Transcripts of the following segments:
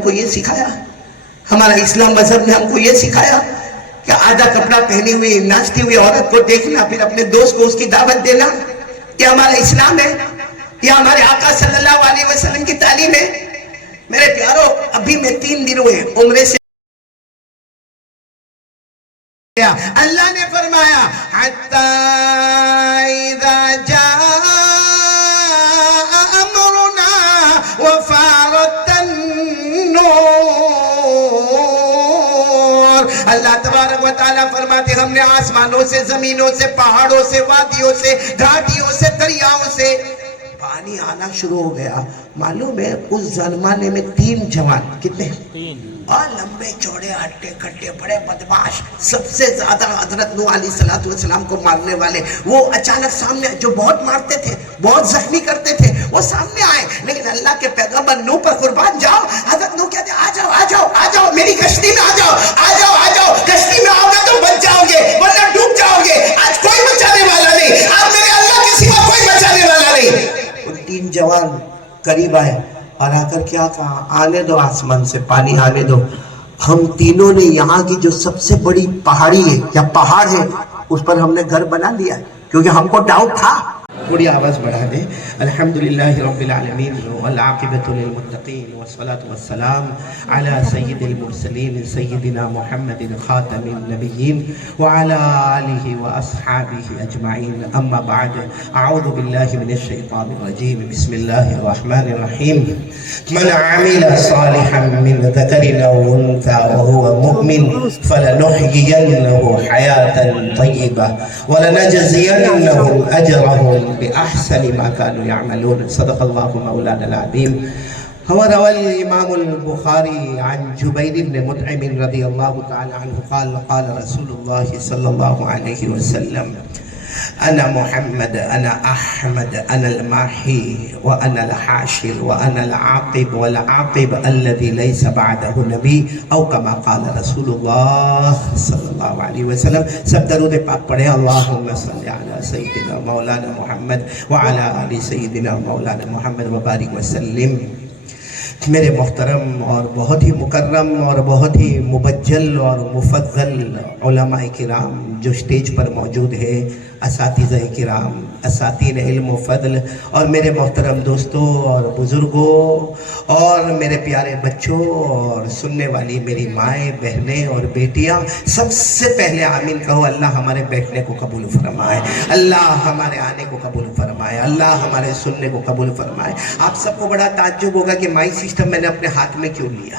ہم کو یہ سکھایا, ہمارا اسلام مذہب نے ہم کو یہ سکھایا کہ آدھا کپڑا پہنی ہوئی ناچتی ہوئی عورت کو دیکھنا, پھر اپنے دوست کو اس کی دعوت دینا, یہ ہمارا اسلام ہے, یہ ہمارے آقا صلی اللہ علیہ وسلم کی تعلیم ہے. میرے پیارو, ابھی میں 3 دن ہوئے عمرے سے, اللہ نے فرمایا حتی اذا جاء امرنا وفارت النور, اللہ تبارک و تعالیٰ فرماتے ہم نے آسمانوں سے, زمینوں سے, پہاڑوں سے, وادیوں سے, گھاٹیوں سے, دریاؤں سے پانی آنا شروع ہو گیا. معلوم ہے اس زمانے میں 3 جوان, کتنے, اور لمبے چوڑے ہٹے کھٹے بڑے بدماش, سب سے زیادہ حضرت نوح علیہ السلام کو مارنے والے, وہ اچانک سامنے, جو بہت مارتے تھے, بہت زخمی کرتے تھے, وہ سامنے آئے. لیکن اللہ کے پیغمبر نوح پر قربان جاؤ, حضرت نوح کہتے آ جاؤ آ جاؤ آ جاؤ میری کشتی میں, آ جاؤ آ جاؤ آ جاؤ, کشتی میں آؤ گے تو بچ جاؤ گے ورنہ ڈوب جاؤ گے, آج کوئی بچانے والا نہیں, آج میرے اللہ کے سوا کوئی بچانے والا نہیں. وہ 3 جوان قریب آئے اور آ کر کیا کہا, آنے دو آسمان سے پانی آنے دو. ہم تینوں نے یہاں کی جو سب سے بڑی پہاڑی ہے یا پہاڑ ہے اس پر ہم نے گھر بنا لیا ہے, کیونکہ ہم کو ڈاؤٹ تھا. تھوڑی آواز بڑھا دیں. الحمدللہ رب العالمین والعاقبۃ للمتقین والصلاة والسلام علی سید المرسلین سیدنا محمد خاتم النبیین وعلی آلہ واصحابہ اجمعین. اما بعد, اعوذ باللہ من الشیطان الرجیم, بسم اللہ الرحمن الرحیم. من عمل صالحا من ذکر او انثى وهو مؤمن فلنحيينه حیاة طیبہ ولنجزینهم اجرهم بأحسن ما كانوا يعملون. صدق الله مولانا العظيم. روى الإمام البخاري عن جبير بن مطعم رضي الله تعالى عنه قال قال رسول الله صلى الله عليه وسلم أنا محمد أنا أحمد أنا الماحي وأنا الحاشر وأنا العاقب والعاقب الذي ليس بعده نبي أو كما قال رسول الله صلى الله عليه وسلم. سب درود پاک پڑھیں. اللهم صل على سيدنا مولانا محمد وعلى آل سيدنا مولانا محمد وبارك وسلم. میرے محترم اور بہت ہی مکرم اور بہت ہی مبجل اور مفضل علماء کرام جو سٹیج پر موجود ہے, اساتذہ کرام, اساتین علم و فضل, اور میرے محترم دوستوں اور بزرگوں اور میرے پیارے بچوں اور سننے والی میری مائیں, بہنیں اور بیٹیاں, سب سے پہلے آمین کہو. اللہ ہمارے بیٹھنے کو قبول فرمائے, اللہ ہمارے آنے کو قبول فرمائے, اللہ ہمارے سننے کو قبول فرمائے. آپ سب کو بڑا تعجب ہوگا کہ مائی سسٹم میں نے اپنے ہاتھ میں کیوں لیا.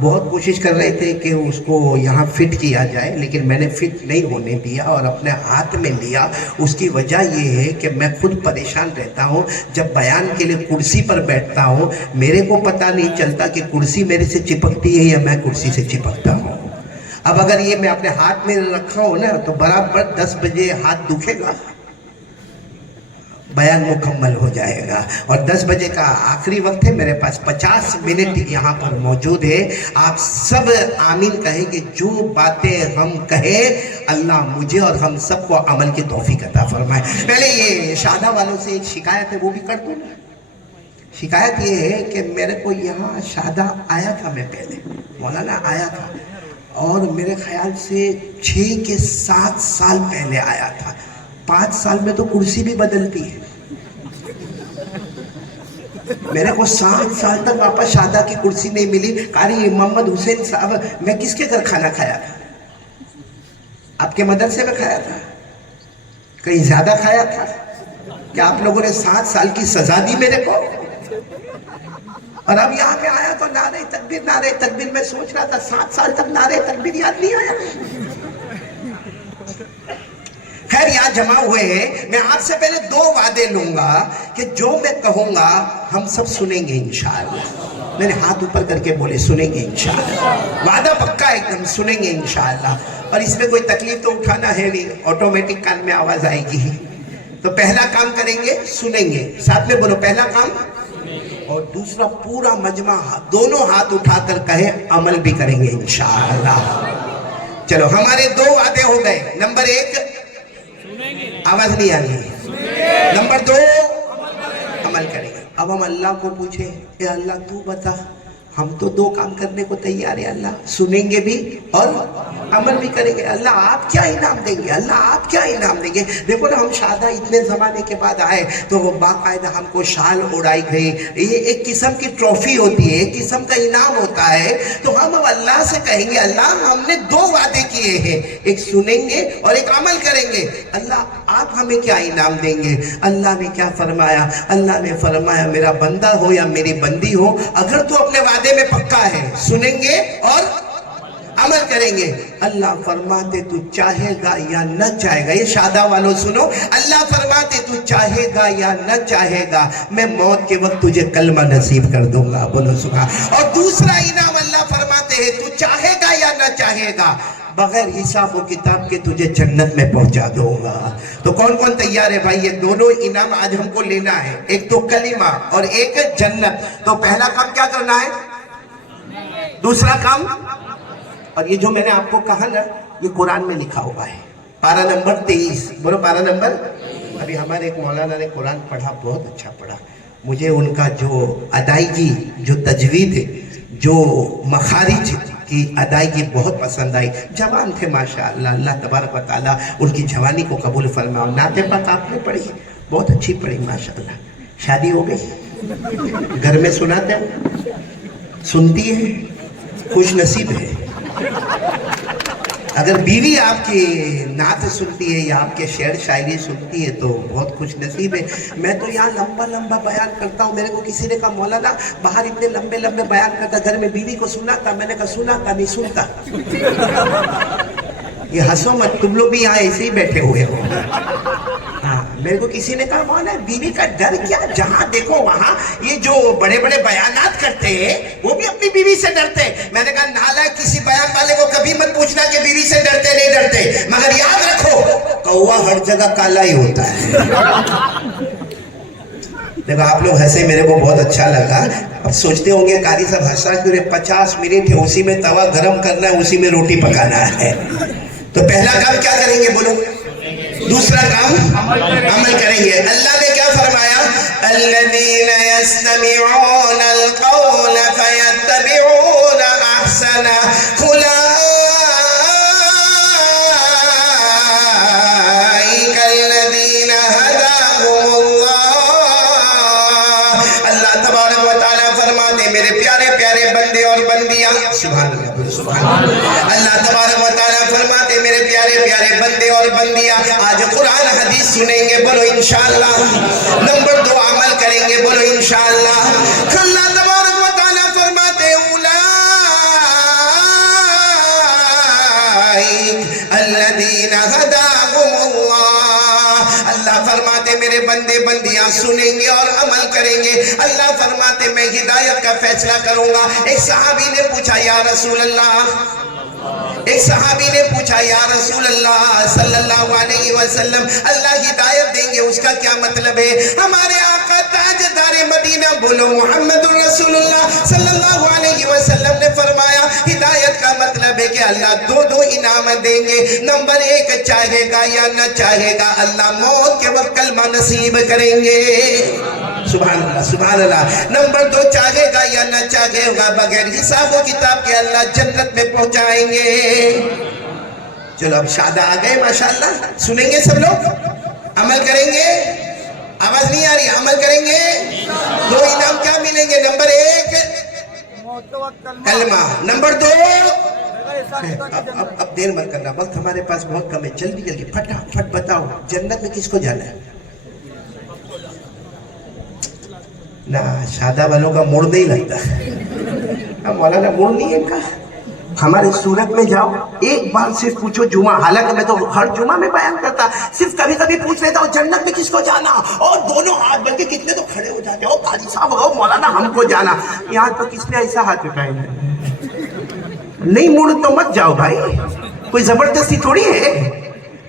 بہت کوشش کر رہے تھے کہ اس کو یہاں فٹ کیا جائے, لیکن میں نے فٹ نہیں ہونے دیا اور اپنے ہاتھ میں لیا. اس کی وجہ یہ ہے کہ میں خود پریشان رہتا ہوں. جب بیان کے لیے کرسی پر بیٹھتا ہوں میرے کو پتہ نہیں چلتا کہ کرسی میرے سے چپکتی ہے یا میں کرسی سے چپکتا ہوں. اب اگر یہ میں اپنے ہاتھ میں رکھا ہوں نا تو برابر 10 بجے ہاتھ دکھے گا, بیان مکمل ہو جائے گا. اور 10 بجے کا آخری وقت ہے, میرے پاس 50 منٹ یہاں پر موجود ہے. آپ سب آمین کہیں کہ جو باتیں ہم کہیں اللہ مجھے اور ہم سب کو عمل کی توفیق عطا فرمائے. پہلے یہ شادہ والوں سے ایک شکایت ہے, وہ بھی کر دوں نا. شکایت یہ ہے کہ میرے کو یہاں شادہ آیا تھا, میں پہلے مولانا آیا تھا, اور میرے خیال سے 6 کے 7 سال پہلے آیا تھا. 5 سال میں تو کرسی بھی بدلتی ہے. میرے کو 7 سال تک واپس شادہ کی کرسی نہیں ملی. قاری محمد حسین صاحب, میں کس کے گھر کھانا کھایا تھا؟ آپ کے مدرسے میں کھایا تھا؟ کہیں زیادہ کھایا تھا؟ کیا آپ لوگوں نے 7 سال کی سزا دی میرے کو؟ اور اب یہاں پہ آیا تو نعرہ تکبیر نعرہ تکبیر. میں سوچ رہا تھا 7 سال تک نعرہ تکبیر یاد نہیں آیا. خیر یہاں جمع ہوئے ہیں, میں آپ سے پہلے 2 وعدے لوں گا کہ جو میں کہوں گا ہم سب سنیں گے انشاءاللہ. میں نے ہاتھ اوپر کر کے بولے سنیں گے انشاءاللہ. وعدہ پکا ایک دم, سنیں گے انشاءاللہ. اور اس میں کوئی تکلیف تو اٹھانا ہے نہیں, آٹومیٹک کان میں آواز آئے گی. تو پہلا کام کریں گے سنیں گے, ساتھ میں بولو پہلا کام, اور دوسرا پورا مجمع دونوں ہاتھ اٹھا کر کہے عمل بھی کریں گے انشاءاللہ. چلو ہمارے 2 وعدے ہو گئے. نمبر 1 آواز نہیں آ رہی, نمبر 2 عمل کریں گے. اب ہم اللہ کو پوچھیں, اے اللہ تو بتا ہم تو دو کام کرنے کو تیار ہیں اللہ، سنیں گے بھی اور عمل بھی کریں گے. اللہ آپ کیا انعام دیں گے، اللہ آپ کیا انعام دیں گے. دیکھو نا ہم شادہ اتنے زمانے کے بعد آئے تو وہ باقاعدہ ہم کو شال اڑائی گئی، یہ ایک قسم کی ٹرافی ہوتی ہے، ایک قسم کا انعام ہوتا ہے. تو ہم اب اللہ سے کہیں گے اللہ ہم نے دو وعدے کیے ہیں، ایک سنیں گے اور ایک عمل کریں گے. اللہ آپ ہمیں کیا انعام دیں گے؟ اللہ نے کیا فرمایا؟ اللہ نے فرمایا میرا بندہ ہو یا میری بندی ہو، اگر تو اپنے وعدے میں پکا ہے، سنیں گے اور عمل کریں گے. اللہ فرماتے تو چاہے گا یا نہ چاہے گا، یہ شادہ والوں سنو، اللہ فرماتے تو چاہے گا یا نہ چاہے گا میں موت کے وقت تجھے کلمہ نصیب کر دوں گا. بولو سبحان. اور دوسرا انعام اللہ فرماتے ہیں تو چاہے گا یا نہ چاہے گا بغیر حساب و کتاب کے تجھے جنت میں پہنچا دوں گا. تو کون کون تیار ہے بھائی؟ یہ دونوں انعام آج ہم کو لینا ہے، ایک تو کلمہ اور ایک جنت. تو پہلا کام کیا کرنا ہے؟ دوسرا کام. اور یہ جو میں نے آپ کو کہا نا یہ قرآن میں لکھا ہوا ہے، پارہ نمبر 23. بولو پارہ نمبر. ابھی ہمارے ایک مولانا نے قرآن پڑھا، بہت اچھا پڑھا. مجھے ان کا جو ادائیگی، جو تجوید ہے، جو مخارج کی ادائیگی بہت پسند آئی. جوان تھے ماشاءاللہ، اللہ تبارک و تعالیٰ ان کی جوانی کو قبول فرمائے. اور نعت پاک آپ نے پڑھی، بہت اچھی پڑھی ماشاءاللہ. شادی ہو گئی، گھر میں سناتے ہو، سنتی ہے، خوش نصیب ہے. اگر بیوی آپ کی نعت سنتی ہے یا آپ کے شعر شاعری سنتی ہے تو بہت خوش نصیب ہے. میں تو یہاں لمبا لمبا بیان کرتا ہوں، میرے کو کسی نے کہا مولانا باہر اتنے لمبے لمبے بیان کرتا، گھر میں بیوی کو سناتا؟ میں نے کہا سناتا نہیں، سنتا. یہ ہنسو مت، تم لوگ بھی یہاں ایسے ہی بیٹھے ہوئے ہو. ہاں میرے کو کسی نے کہا مولانا بیوی کا ڈر کیا، جہاں دیکھو وہاں یہ جو بڑے بڑے بیانات کرتے ہیں وہ بھی اپنی بیوی سے ڈرتے. میں نے کہا نالائق، کسی بیان والے کو کبھی مت پوچھنا کہ بیوی سے ڈرتے نہیں ڈرتے، مگر یاد رکھو کوا ہر جگہ کالا ہی ہوتا ہے. دیکھو آپ لوگ ہنسے، میرے کو بہت اچھا لگا. اب سوچتے ہوں گے قاری صاحب ہنسا کیوں رہے؟ 50 منٹ ہے، اسی میں توا گرم کرنا ہے، اسی میں روٹی پکانا ہے. تو پہلا کام کیا کریں گے بولو؟ دوسرا کام عمل کریں گے. اللہ نے کیا فرمایا؟ الذین یستمعون القول فیتبعون احسنہ اولئک الذین ہداہم اللہ. اللہ تبارک و تعالیٰ فرماتے میرے پیارے پیارے بندے اور بندیاں، سبحان اللہ بولو سبحان اللہ. اللہ تبارک و تعالیٰ فرماتے میرے پیارے پیارے بندے اور بندیاں آج قرآن حدیث سنیں گے، بولو انشاءاللہ. نمبر 2 عمل کریں گے، بولو انشاءاللہ. اللہ تبارک و تعالیٰ فرماتے اولئک الذین ہداہم اللہ. اللہ فرماتے میرے بندے بندیاں سنیں گے اور عمل کریں گے. اللہ فرماتے میں ہدایت کا فیصلہ کروں گا. ایک صحابی نے پوچھا یا رسول اللہ، ایک صحابی نے پوچھا یا رسول اللہ صلی اللہ علیہ وسلم اللہ ہدایت دیں گے اس کا کیا مطلب ہے؟ ہمارے آقا تاجدار مدینہ بولو محمد رسول اللہ صلی اللہ علیہ وسلم نے فرمایا ہدایت کا مطلب ہے کہ اللہ دو انعام دیں گے. نمبر 1 چاہے گا یا نہ چاہے گا اللہ موت کے وقت کلمہ نصیب کریں گے. سبحان اللہ سبحان اللہ. نمبر 2 چاہے گا یا نہ چاہے گا بغیر حساب و کتاب کے اللہ جنت میں پہنچائیں گے. چلو اب شادہ آ گئے ماشاءاللہ. سنیں گے سب لوگ، عمل کریں گے. آواز نہیں آ رہی؟ عمل کریں گے. 2 انعام کیا ملیں گے؟ نمبر 1 کلمہ، نمبر 2 اب دیر مت کرنا، وقت ہمارے پاس بہت کم ہے. جلدی جلدی پھٹافٹ بتاؤ جنت میں کس کو جانا ہے؟ نہ شادہ والوں کا موڑ نہیں لگتا. مولانا موڑ نہیں ہے ان کا. ہمارے سورت میں جاؤ ایک بار صرف پوچھو جمعہ، حالانکہ میں تو ہر جمعہ میں بیان کرتا، صرف کبھی کبھی پوچھ لیتا ہوں جنت میں کس کو جانا، اور دونوں ہاتھ بلکہ کتنے تو کھڑے ہو جاتے ہو قاضی صاحب ہو مولانا ہم کو جانا. یہاں تو کس نے ایسا ہاتھ اٹھائے نہیں؟ موڑ تو مت جاؤ بھائی، کوئی زبردستی تھوڑی ہے.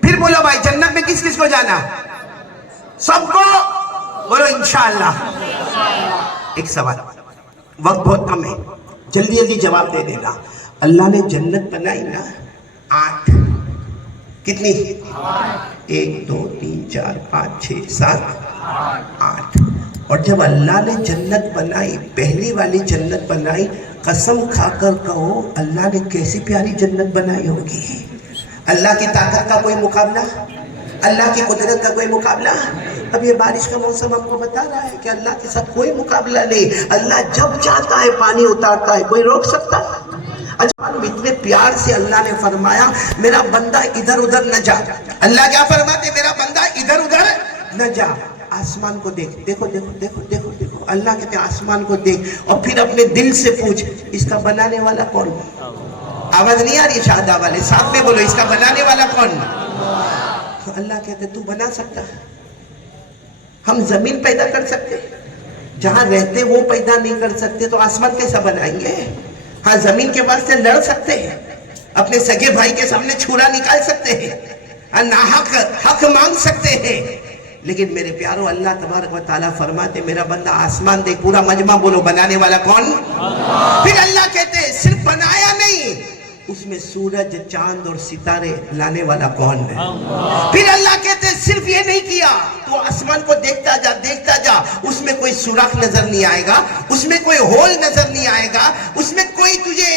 پھر بولو بھائی جنت میں کس کس کو جانا؟ سب کو بولو انشاءاللہ. ایک سوال، وقت بہت کم ہے، جلدی جلدی جواب دے دینا. اللہ نے جنت بنائی نا 8، کتنی؟ 1 2 3 4 5 6 7 8. اور جب اللہ نے جنت بنائی، پہلی والی جنت بنائی قسم کھا کر کہو اللہ نے کیسی پیاری جنت بنائی ہوگی. اللہ کی طاقت کا کوئی مقابلہ, اللہ کی قدرت کا کوئی مقابلہ. اب یہ بارش کا موسم ہم کو بتا رہا ہے کہ اللہ کے ساتھ کوئی مقابلہ نہیں. اللہ جب چاہتا ہے پانی اتارتا ہے, کوئی روک سکتا ہے؟ اچھا معلوم اتنے پیار سے اللہ نے فرمایا میرا بندہ ادھر ادھر نہ جا. اللہ کیا فرماتے, میرا بندہ ادھر ادھر نہ جا. آسمان کو دیکھ, دیکھو دیکھو دیکھو دیکھو دیکھو. اللہ کہتے ہیں آسمان کو دیکھ اور پھر اپنے دل سے پوچھ اس کا بنانے والا کون. آواز نہیں آ رہی شہادہ والے, ساتھ میں بولو اس کا بنانے والا کون. اللہ کہتے تو بنا سکتا ہے. ہم زمین پیدا کر سکتے, جہاں رہتے وہ پیدا نہیں کر سکتے تو آسمان کیسا بنائیں گے. ہاں زمین کے واسطے لڑ سکتے ہیں, اپنے سگے بھائی کے سامنے چھڑا نکال سکتے ہیں, ناحق حق مانگ سکتے ہیں, لیکن میرے پیارو اللہ تبارک و تعالیٰ فرماتے میرا بندہ آسمان دیکھ. پورا مجمع بولو بنانے والا کون. پھر اللہ کہتے ہیں صرف بنایا نہیں, اس میں سورج چاند اور ستارے لانے والا کون ہے. پھر اللہ کہتے ہیں صرف یہ نہیں کیا, تو آسمان کو دیکھتا جا دیکھتا جا, اس میں کوئی سوراخ نظر نہیں آئے گا, اس میں کوئی ہول نظر نہیں آئے گا, اس میں کوئی تجھے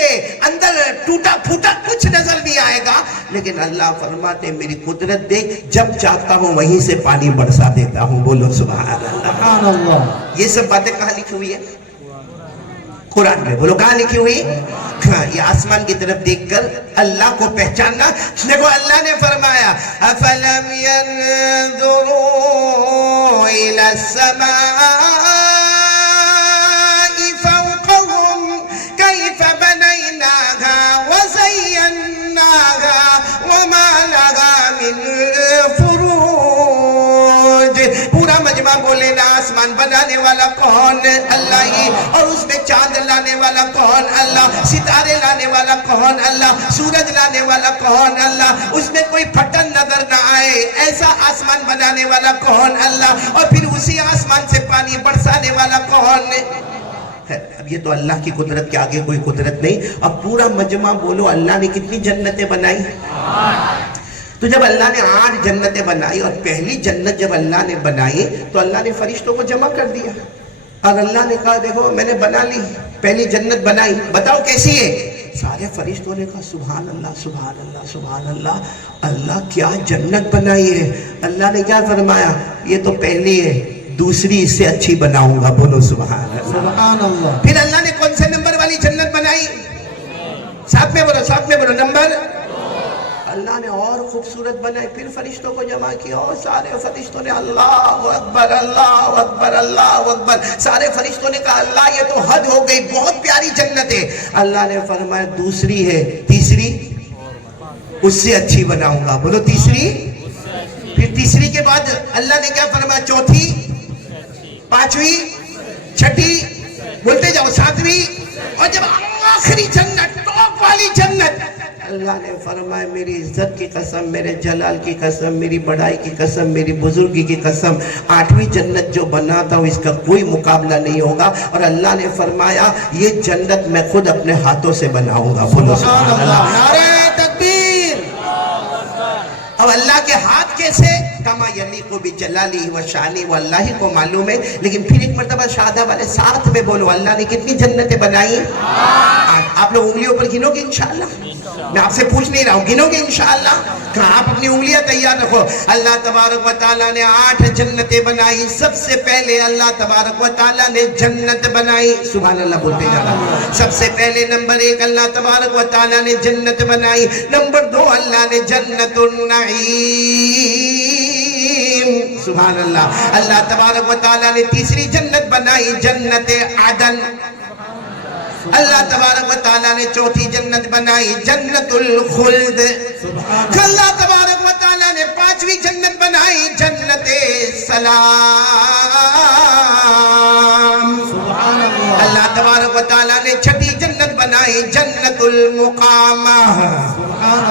اندر ٹوٹا پھوٹا کچھ نظر نہیں آئے گا, لیکن اللہ فرماتے میری قدرت دیکھ, جب چاہتا ہوں وہیں سے پانی برسا دیتا ہوں. بولو سبحان اللہ. یہ سب باتیں کہاں لکھی ہوئی ہے؟ قرآن میں. بولو کہاں لکھی ہوئی؟ یہ آسمان کی طرف دیکھ کر اللہ کو پہچاننا. دیکھو اللہ نے فرمایا افلم ينظروا الى السماء فوقهم كيف بنيناها وزيناها وما لها من فروج. پورا مجمع بولے نا آسمان بنانے والا کون. اللہ ہی. اور اس میں چاند لانے والا کون. اللہ. ستارے لانے والا کون. اللہ. سورج لانے والا کون. اللہ. اس میں کوئی پھٹن نظر نہ آئے ایسا آسمان بنانے والا کون. اللہ. اور پھر اسی آسمان سے پانی برسانے والا کون. اب یہ تو اللہ کی قدرت کے آگے کوئی قدرت نہیں. اب پورا مجمع بولو اللہ نے کتنی جنتیں بنائی. تو جب اللہ نے 8 جنتیں بنائی اور پہلی جنت جب اللہ نے بنائی تو اللہ نے فرشتوں کو جمع کر دیا اور اللہ نے کہا دیکھو میں نے بنا لی, پہلی جنت بنائی, بتاؤ کیسی ہے. سارے فرشتوں نے کہا سبحان اللہ سبحان اللہ سبحان اللہ. اللہ کیا جنت بنائی ہے. اللہ نے کیا فرمایا یہ تو پہلی ہے, دوسری اس سے اچھی بناؤں گا. بولو سبحان اللہ سبحان اللہ. پھر اللہ نے کون سے نمبر والی جنت بنائی. ساتھ میں بولو ساتھ میں بولو نمبر. اللہ نے اور خوبصورت بنائی. پھر فرشتوں کو جمع کیا اور سارے فرشتوں نے اللہ اکبر اللہ اکبر اللہ اکبر. سارے فرشتوں نے کہا اللہ یہ تو حد ہو گئی, بہت پیاری جنت ہے. اللہ نے فرمایا دوسری ہے, تیسری اس سے اچھی بناؤں گا. بولو تیسری. پھر تیسری کے بعد اللہ نے کیا فرمایا چوتھی, پانچویں, چھٹی, بولتے جاؤ, ساتویں, اور جب آخری جنت ٹاپ والی جنت اللہ نے فرمایا میری عزت کی قسم, میرے جلال کی قسم, میری بڑائی کی قسم, میری بزرگی کی قسم, 8ویں جنت جو بناتا ہوں اس کا کوئی مقابلہ نہیں ہوگا. اور اللہ نے فرمایا یہ جنت میں خود اپنے ہاتھوں سے بناؤں گا. بولو سبحان اللہ. نعرہ تکبیر. اب اللہ کے ہاتھ کیسے, کما یلیق بجلالہ و شانہ, وہ اللہ ہی کو معلوم ہے. لیکن پھر ایک مرتبہ شہادہ والے ساتھ میں بولو اللہ نے کتنی جنتیں بنائی. آپ لوگ انگلیوں پر گنو گے انشاءاللہ. میں آپ سے پوچھ نہیں رہا ہوں, گنو گے انشاءاللہ. کہاں آپ اپنی انگلیاں تیار رکھو. اللہ تبارک و تعالیٰ نے 8 جنتیں بنائی. سب سے پہلے اللہ تبارک و تعالیٰ نے جنت بنائی. سبحان اللہ بولتے جانا. سب سے پہلے نمبر 1 اللہ تبارک و تعالیٰ نے جنت بنائی. نمبر 2 اللہ نے جنت النعیم. سبحان اللہ. اللہ تبارک و تعالیٰ نے تیسری جنت بنائی جنت عدن. اللہ تبارک و تعالیٰ نے چوتھی جنت بنائی جنت الخلد. اللہ تبارک و تعالیٰ نے 5ویں جنت بنائی جنت سلام. اللہ تبارک و تعالیٰ نے 6ٹھی جنت بنائی جنت المقامہ.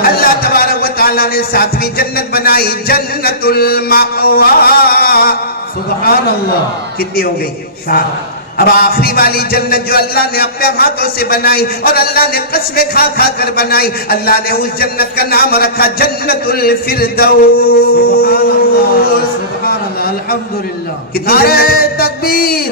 اللہ تبارک و تعالیٰ نے 7ویں جنت بنائی جنت المأوى. سبحان اللہ. کتنی ہو گئی؟ 7. اب آخری والی جنت جو اللہ نے اپنے ہاتھوں سے بنائی اور اللہ نے قسمیں کھا کھا کر بنائی, اللہ نے اس جنت کا نام رکھا جنت الفردوس. سبحان اللہ الحمدللہ. کتنی جنت. تکبیر.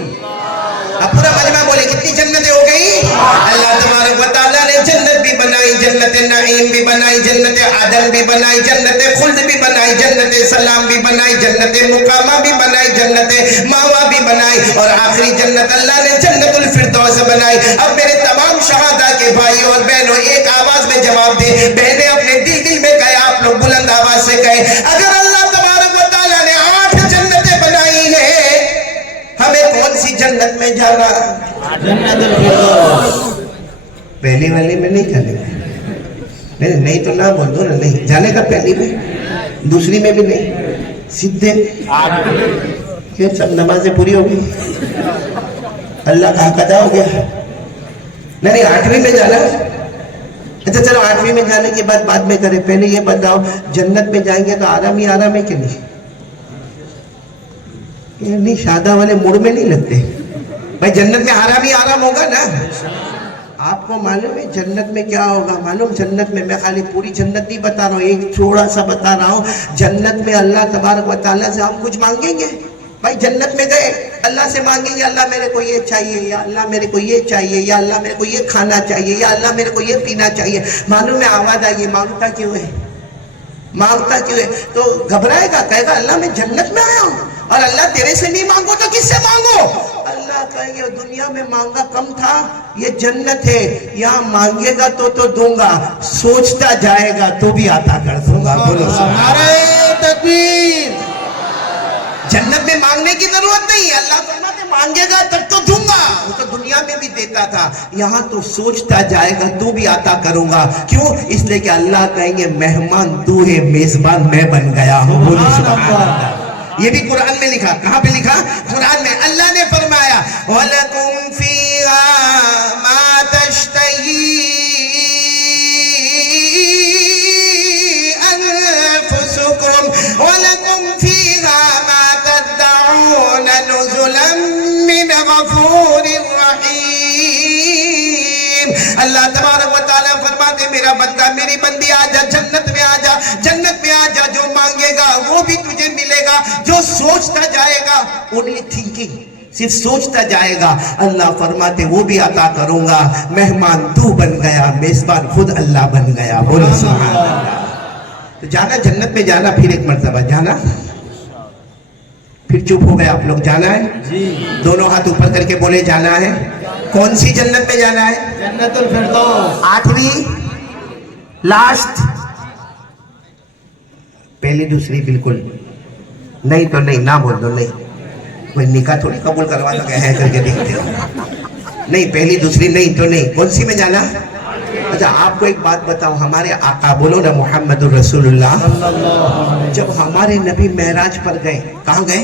اب پورا مجمع بولے کتنی کی جنتیں ہو گئی. اللہ تبارک و تعالیٰ نے جنت بھی بنائی, جنت نعیم بھی بنائی, جنت عدن بھی بنائی, جنت خلد بھی بنائی, جنت سلام بھی بنائی, جنت مقامہ بھی بنائی, جنت ماوا بھی بنائی, اور آخری جنت اللہ نے جنت الفردوس بنائی. اب میرے تمام شہادہ کے بھائی اور بہنوں ایک آواز میں جواب دیں. بہنیں اپنے دل میں کہے, آپ لوگ بلند آواز سے کہے, اگر اللہ تبارک و تعالیٰ نے 8 جنتیں بنائی ہیں, ہمیں کون سی جنت میں جانا؟ جنت الفردوس. پہلی والی میں نہیں جانے کا. نہیں تو نہ بول دو نا, نہیں جانے کا پہلی میں, دوسری میں بھی نہیں, سیدھے پھر سب نمازیں پوری ہو گئی, اللہ کا حق ادا ہو گیا. نہیں 8ویں میں جانا. اچھا چلو 8ویں میں جانے کے بعد میں کریں, پہلے یہ بتاؤ جنت میں جائیں گے تو آرام ہی آرام ہے کہ نہیں؟ نہیں شادہ والے موڑ میں نہیں لگتے بھائی, جنت میں آرام ہی آرام ہوگا نا. آپ کو معلوم ہے جنت میں کیا ہوگا؟ معلوم جنت میں خالی پوری جنت نہیں بتا رہا ہوں, ایک تھوڑا سا بتا رہا ہوں. جنت میں اللہ تبارک و تعالیٰ سے ہم کچھ مانگیں گے بھائی. جنت میں گئے اللہ سے مانگیں گے, اللہ میرے کو یہ چاہیے, یا اللہ میرے کو یہ چاہیے, یا اللہ میرے کو یہ کھانا چاہیے, یا اللہ میرے کو یہ پینا چاہیے. معلوم ہے آواز آئیے, مانگتا کیوں ہے, مانگتا کیوں ہے؟ تو گھبرائے گا, کہے گا اللہ میں جنت میں آیا ہوں, اور اللہ تیرے سے نہیں مانگو تو کس سے مانگو؟ اللہ کہیں گے دنیا میں مانگا کم تھا, یہ جنت ہے, یہاں مانگے گا تو دوں گا, سوچتا جائے گا تو بھی عطا کر دوں گا. بولو نعرہ تکبیر. جنت میں مانگنے کی ضرورت نہیں, اللہ فرماتے مانگے گا تب تو دوں گا. وہ تو دنیا میں بھی دیتا تھا, یہاں تو سوچتا جائے گا تو بھی عطا کروں گا. کیوں؟ اس لیے کہ اللہ کہیں گے مہمان تو ہے, میزبان میں بن گیا ہوں. بولو سبحان اللہ. یہ بھی قرآن میں لکھا. کہاں پہ لکھا؟ قرآن میں. اللہ نے فرمایا وَلَكُمْ فِيهَا مَا تَشْتَهِي أَنفُسُكُمْ وَلَكُمْ فِيهَا مَا تَدَّعُونَ نُزُلًا مِّنْ غَفُورٍ رَحِيمٍ. اللہ تبارک و تعالیٰ فرماتے میرا بندہ میری بندی آ جا, جنت میں آ جا, جنت میں آ جا. جو مانگے گا وہ بھی تجھے ملے گا, جو سوچتا جائے گا, اونلی تھنکنگ, صرف سوچتا جائے گا, اللہ فرماتے وہ بھی عطا کروں گا. مہمان تو بن گیا, میزبان خود اللہ بن گیا. بولو سبحان اللہ. تو جانا جنت میں جانا, پھر ایک مرتبہ جانا. پھر چپ ہو گئے آپ لوگ, جانا ہے جی. دونوں ہاتھ اوپر کر کے بولے جانا ہے. کون سی جنت میں جانا ہے؟ جنت الفردوس. 8ویں لاسٹ, پہلی دوسری بالکل نہیں تو نہیں, نہ بول دو نہیں. کوئی نکاح تھوڑی قبول کروا دو کہ ہے کر کے دیکھتے ہو. نہیں پہلی دوسری نہیں تو نہیں. کون سی میں جانا؟ اچھا آپ کو ایک بات بتاؤ, ہمارے آقا بولو نا محمد الرسول اللہ, جب ہمارے نبی معراج پر گئے, کہاں گئے؟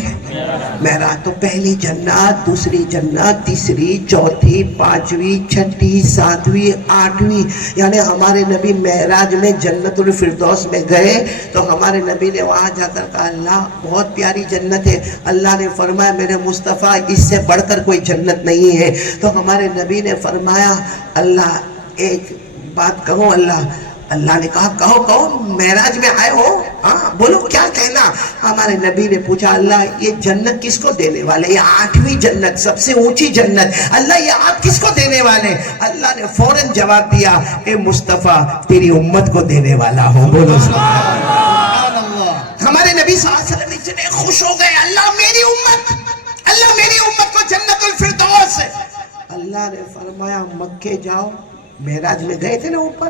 معراج. تو پہلی جنت, دوسری جنت, تیسری, چوتھی, 5ویں, 6ٹھی, 7ویں, 8ویں, یعنی ہمارے نبی معراج میں جنت الفردوس میں گئے. تو ہمارے نبی نے وہاں جا کر کہا اللہ بہت پیاری جنت ہے. اللہ نے فرمایا میرے مصطفیٰ اس سے بڑھ کر کوئی جنت نہیں ہے. تو ہمارے نبی نے فرمایا اللہ ایک بات کہو. اللہ نے کہا کہو, معراج میں آئے ہو, ہاں بولو کیا کہنا. ہمارے نبی نے پوچھا اللہ یہ جنت کس کو دینے والے, یہ 8ویں جنت, سب سے اونچی جنت, اللہ یہ آپ کس کو دینے والے؟ اللہ نے فوراً جواب دیا اے مصطفیٰ تیری امت کو دینے والا ہوں. بولو سبحان اللہ. ہمارے نبی صلی اللہ علیہ وسلم اتنے خوش ہو گئے, اللہ میری امت کو جنت الفردوس. اللہ نے فرمایا مکے جاؤ, معراج میں گئے تھے نا اوپر,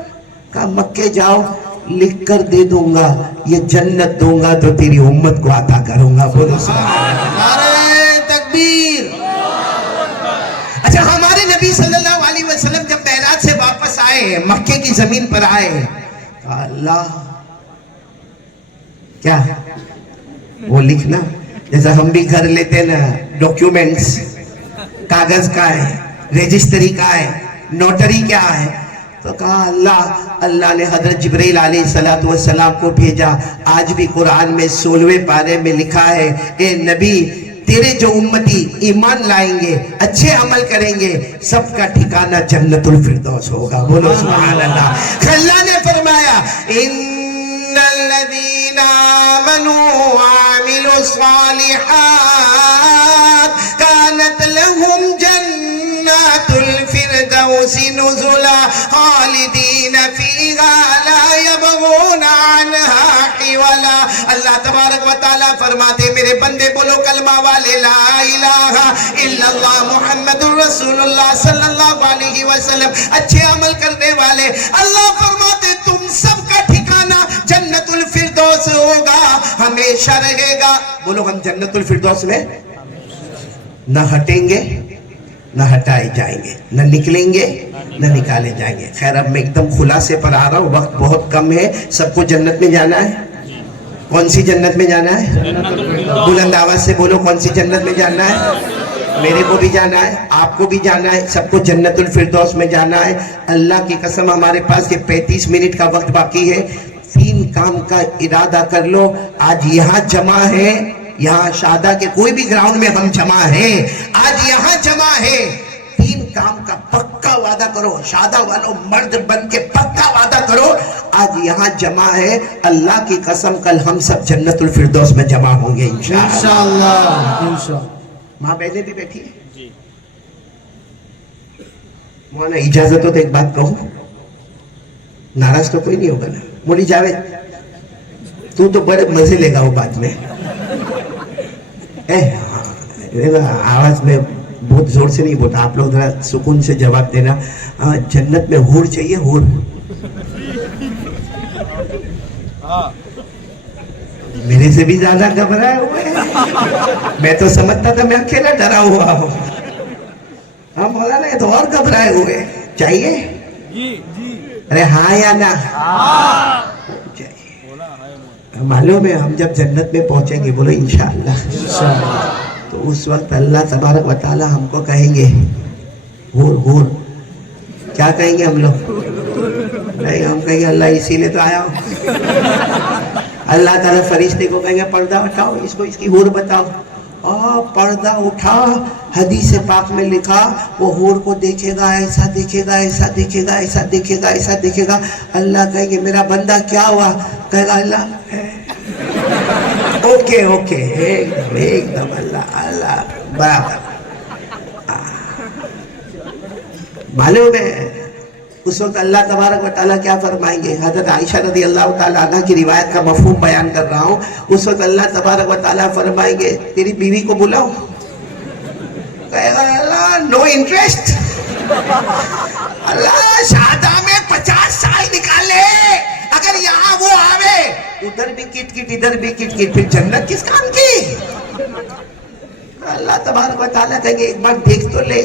کہا مکے جاؤ لکھ کر دے دوں گا, یہ جنت دوں گا تو تیری امت کو عطا کروں گا. بولو سبحان اللہ. نعرہ تکبیر. اچھا ہمارے نبی صلی اللہ علیہ وسلم جب معراج سے واپس آئے, مکے کی زمین پر آئے, کہا اللہ کیا وہ لکھنا, جیسا ہم بھی گھر لیتے نا ڈاکیومنٹس, کاغذ کا ہے, رجسٹری کا ہے, نوٹری کیا ہے. تو کہا اللہ نے حضرت جبرائیل علیہ السلام کو بھیجا. آج بھی قرآن میں 16ویں پارے میں لکھا ہے اے نبی تیرے جو امتی ایمان لائیں گے, اچھے عمل کریں گے, سب کا ٹھکانہ جنت الفردوس ہوگا. بولو سبحان اللہ. اللہ نے فرمایا ان الذین آمنوا وعملوا الصالحات كانت لهم جنات اللہ تبارک و تعالیٰ فرماتے میرے بندے بولو کلمہ والے لا الہ الا اللہ محمد الرسول اللہ صلی اللہ علیہ وسلم، اچھے عمل کرنے والے، اللہ فرماتے تم سب کا ٹھکانہ جنت الفردوس ہوگا، ہمیشہ رہے گا۔ بولو ہم جنت الفردوس میں نہ ہٹیں گے نہ ہٹائے جائیں گے، نہ نکلیں گے نہ نکالے جائیں گے۔ خیر اب میں ایک دم خلاصے پر آ رہا ہوں، وقت بہت کم ہے۔ سب کو جنت میں جانا ہے؟ کون سی جنت میں جانا ہے؟ بلند آواز سے بولو کون سی جنت میں جانا ہے؟ میرے کو بھی جانا ہے، آپ کو بھی جانا ہے، سب کو جنت الفردوس میں جانا ہے۔ اللہ کی قسم ہمارے پاس یہ 35 منٹ کا وقت باقی ہے، 3 کام کا ارادہ کر لو۔ آج یہاں جمع ہے، یہاں شہداء کے کوئی بھی گراؤنڈ میں ہم جمع ہیں، آج یہاں جمع ہے، 3 کام کا پکا وعدہ کرو، شہداء والوں مرد بن کے پکا وعدہ کرو، آج یہاں جمع ہے، اللہ کی قسم کل ہم سب جنت الفردوس میں جمع ہوں گے انشاءاللہ۔ ماں بہنیں بھی بیٹھی ہیں، مولانا اجازت ہو تو ایک بات کہوں، ناراض تو کوئی نہیں ہوگا نا؟ مولی جاوید تو بڑے مزے لے گا وہ بات میں، آواز میں بہت زور سے نہیں بولتا، آپ لوگ ذرا سکون سے جواب دینا۔ جنت میں حور چاہیے، حور؟ میرے سے بھی زیادہ گھبرائے ہوئے ہیں، میں تو سمجھتا تھا میں اکیلا ڈرا ہوا ہوں، ہاں مولانا یہ تو اور گھبرائے ہوئے۔ چاہیے؟ ارے ہاں یا نہ؟ معلوم ہے ہم جب جنت میں پہنچیں گے، بولو انشاءاللہ، تو اس وقت اللہ تبارک و تعالی ہم کو کہیں گے حور حور، کیا کہیں گے ہم لوگ؟ نہیں، ہم کہیں گے اللہ اسی لیے تو آیا ہوں۔ اللہ تعالیٰ فرشتے کو کہیں گے پردہ اٹھاؤ، اس کو اس کی حور بتاؤ، پردہ اٹھا، حدیث پاک میں لکھا وہ حور کو دیکھے گا، ایسا دیکھے گا، ایسا دیکھے گا، ایسا دیکھے گا، ایسا دیکھے گا۔ اللہ کہیں گے میرا بندہ کیا ہوا؟ کہے گا اللہ اوکے اوکے، ایک دم اللہ اللہ برابر۔ معلوم ہے اس وقت اللہ تبارک و تعالیٰ کیا فرمائیں گے؟ حضرت عائشہ رضی اللہ تعالیٰ عنہ کی روایت کا مفہوم بیان کر رہا ہوں۔ اس وقت اللہ تبارک و تعالیٰ فرمائیں گے تیری بیوی کو بلاؤ، کہے گا اللہ نو انٹرسٹ، اللہ شہداء میں 50 سال نکالے، اگر یہاں وہ آوے ادھر بھی کٹ کٹ ادھر بھی کٹ کٹ، پھر جنت کس کام کی؟ اللہ تبارک و تعالیٰ کہیں گے ایک بار دیکھ تو لے،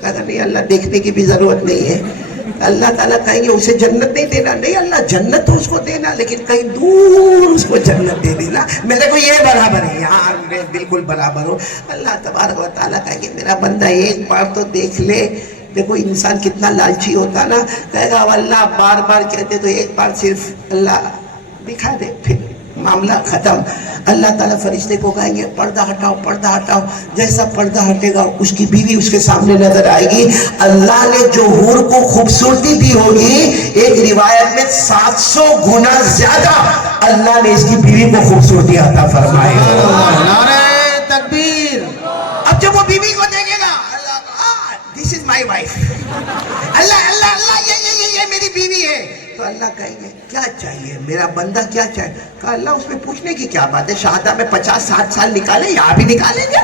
کہتا نہیں اللہ دیکھنے کی بھی ضرورت نہیں ہے۔ اللہ تعالیٰ کہیں گے اسے جنت نہیں دینا، نہیں اللہ جنت تو اس کو دینا، لیکن کہیں دور اس کو جنت دے دینا، میرے کو یہ برابر ہے، یہاں میں بالکل برابر ہوں۔ اللہ تبارک و تعالیٰ کہیں گے میرا بندہ ایک بار تو دیکھ لے۔ دیکھو انسان کتنا لالچی ہوتا نا، کہے گا اللہ بار بار کہتے تو ایک بار صرف اللہ دکھا دے، پھر معاملہ ختم۔ اللہ تعالیٰ فرشتے کو کہیں گے پردہ ہٹاؤ، پردہ ہٹاؤ، جیسا پردہ ہٹے گا اس کی بیوی اس کے سامنے نظر آئے گی۔ اللہ نے جو حور کو خوبصورتی دی ہوگی، ایک روایت میں 700 گنا زیادہ اللہ نے اس کی بیوی کو خوبصورتی عطا فرمائے۔ نعرہ تکبیر۔ اب جب وہ بیوی کو دیکھے گا دس از مائی وائف، اللہ اللہ اللہ یہ میری بیوی ہے، تو اللہ کہیں گے کیا چاہیے میرا بندہ، کیا چاہیے؟ کہا اللہ اس میں پوچھنے کی کیا بات ہے، شہادہ میں 50-60 سال نکالے، یہاں بھی نکالیں گے۔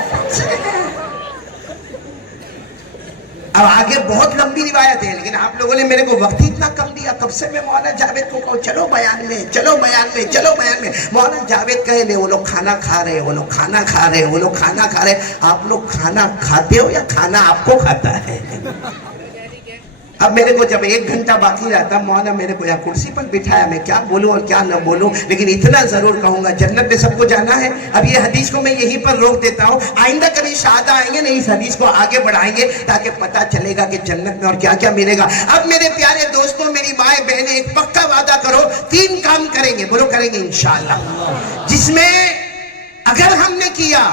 اب آگے بہت لمبی روایت ہے، لیکن آپ لوگوں نے میرے کو وقت ہی اتنا کم دیا، کب سے میں مولانا جاوید کو کہوں چلو بیان میں، چلو بیان میں، چلو بیان میں۔ مولانا جاوید کہے لے وہ لوگ کھانا کھا رہے ہیں، وہ لوگ کھانا کھا رہے ہیں، وہ لوگ کھانا کھا رہے ہیں۔ آپ لوگ کھانا کھاتے ہو یا کھانا آپ کو کھاتا ہے؟ اب میرے کو جب 1 گھنٹہ باقی رہتا، مولانا میرے کو یہاں کرسی پر بٹھایا، میں کیا بولوں اور کیا نہ بولوں، لیکن اتنا ضرور کہوں گا جنت میں سب کو جانا ہے۔ اب یہ حدیث کو میں یہیں پر روک دیتا ہوں، آئندہ کبھی شہادہ آئیں گے نہیں، اس حدیث کو آگے بڑھائیں گے تاکہ پتہ چلے گا کہ جنت میں اور کیا کیا ملے گا۔ اب میرے پیارے دوستوں، میری مائیں بہنیں، ایک پکا وعدہ کرو، 3 کام کریں گے، بولو کریں گے انشاءاللہ، جس میں اگر ہم نے کیا،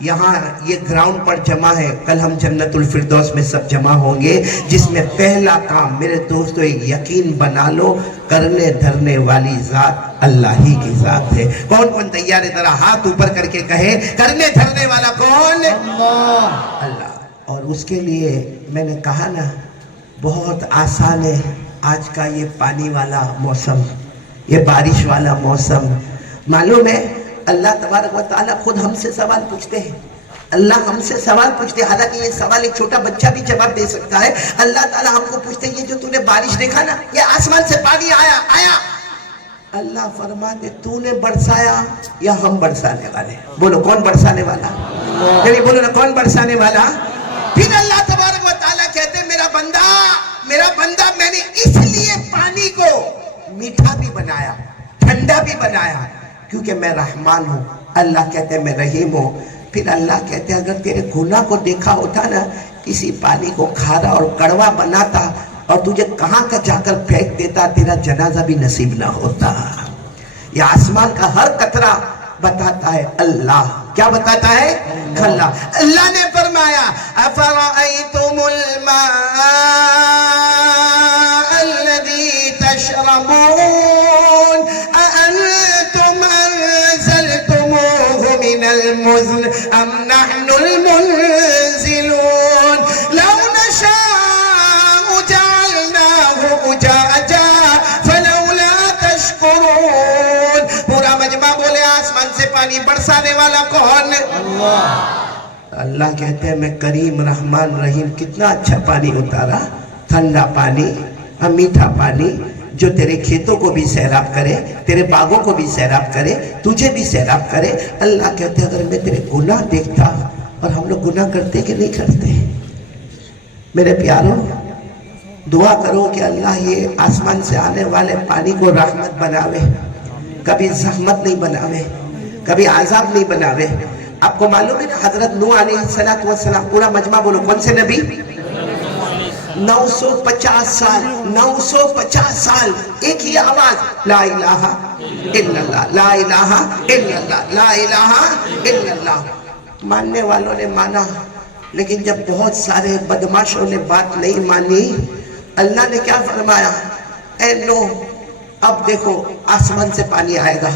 یہاں یہ گراؤنڈ پر جمع ہے، کل ہم جنت الفردوس میں سب جمع ہوں گے، جس میں پہلا کام میرے دوستو یقین بنا لو، کرنے دھرنے والی ذات اللہ ہی کی ذات ہے۔ کون کون تیار ہے؟ ذرا ہاتھ اوپر کر کے کہے کرنے دھرنے والا کون؟ اللہ۔ اور اس کے لیے میں نے کہا نا بہت آسان ہے، آج کا یہ پانی والا موسم، یہ بارش والا موسم، معلوم ہے اللہ تبارک و تعالیٰ خود ہم سے سوال پوچھتے ہیں. اللہ ہم سے سوال پوچھتے ہیں. حالانکہ یہ سوال ایک چھوٹا بچہ بھی جواب دے سکتا ہے. اللہ تعالیٰ ہم کو پوچھتے ہیں یہ جو تو نے بارش دیکھا نا, یہ آسمان سے پانی آیا. اللہ فرماتے تو نے برسایا یا ہم برسانے والے؟ بولو کون برسانے والا؟ یعنی بولو نا کون برسانے والا؟ پھر اللہ تبارک و تعالیٰ کہتے ہیں میرا بندہ میں نے اس لیے پانی کو میٹھا بھی بنایا, ٹھنڈا بھی بنایا, کیونکہ میں رحمان ہوں. اللہ کہتے ہیں میں رحیم ہوں. پھر اللہ کہتے ہیں اگر تیرے گناہ کو دیکھا ہوتا نا, کسی پانی کو کھارا اور کڑوا بناتا اور تجھے کہاں کا جا کر پھینک دیتا, تیرا جنازہ بھی نصیب نہ ہوتا. یہ آسمان کا ہر قطرہ بتاتا ہے اللہ. کیا بتاتا ہے؟ اللہ. اللہ نے فرمایا افرأیتم الماء الذی تشربون اانتم انزلتموه من المزن ام نحن المنزلون لو نشاء جعلناه اجاجا فلولا تشکرون. پورا مجمع بولے آسمان سے پانی برسانے والا کون؟ اللہ کہتے ہیں میں کریم رحمان رحیم. کتنا اچھا پانی اتارا, ٹھنڈا پانی, میٹھا پانی, جو تیرے کھیتوں کو بھی سیراب کرے, تیرے باغوں کو بھی سیراب کرے, تجھے بھی سیراب کرے. اللہ کہتے ہیں اگر میں تیرے گناہ دیکھتا, اور ہم لوگ گناہ کرتے کہ نہیں کرتے؟ میرے پیاروں, دعا کرو کہ اللہ یہ آسمان سے آنے والے پانی کو رحمت بناوے, کبھی زحمت نہیں بناوے, کبھی عذاب نہیں بناوے. آپ کو معلوم ہے نا حضرت نوح علیہ السلام, پورا مجمع بولو کون سے نبی؟ 950 سال ایک ہی آواز, لا الہ الا اللہ, لا الہ الا اللہ, لا الہ الا اللہ. ماننے والوں نے مانا, لیکن جب بہت سارے بدماشوں نے بات نہیں مانی, اللہ نے کیا فرمایا؟ اے نوح اب دیکھو آسمان سے پانی آئے گا,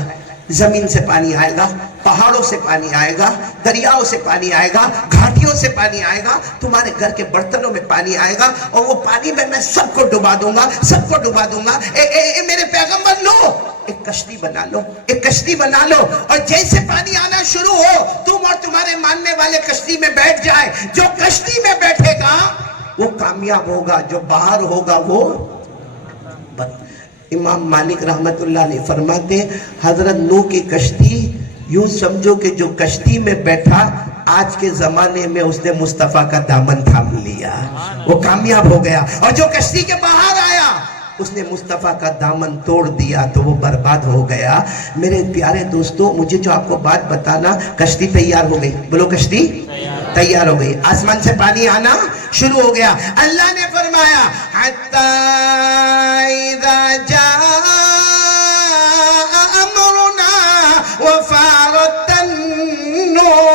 زمین سے پانی آئے گا, پہاڑوں سے پانی آئے گا, دریاؤں سے پانی آئے گا, گھاٹیوں سے پانی آئے گا, تمہارے گھر کے برتنوں میں پانی آئے گا, اور وہ پانی میں سب کو ڈبا دوں گا, سب کو ڈبا دوں گا. میرے پیغمبر لو ایک کشتی بنا لو, ایک کشتی بنا لو, اور جیسے پانی آنا شروع ہو تم اور تمہارے ماننے والے کشتی میں بیٹھ جائے. جو کشتی میں بیٹھے گا وہ کامیاب ہوگا, جو باہر ہوگا وہ. امام مالک رحمت اللہ علیہ فرماتے حضرت نوح کی کشتی یوں سمجھو کہ جو کشتی میں بیٹھا آج کے زمانے میں اس نے مصطفیٰ کا دامن تھام لیا, وہ کامیاب ہو گیا. اور جو کشتی کے باہر آیا اس نے مصطفیٰ کا دامن توڑ دیا تو وہ برباد ہو گیا. میرے پیارے دوستو, مجھے جو آپ کو بات بتانا, کشتی تیار ہو گئی. بولو کشتی تیار ہو گئی, آسمان سے پانی آنا شروع ہو گیا. اللہ نے فرمایا حتی اذا جاء امرنا وفارت النور.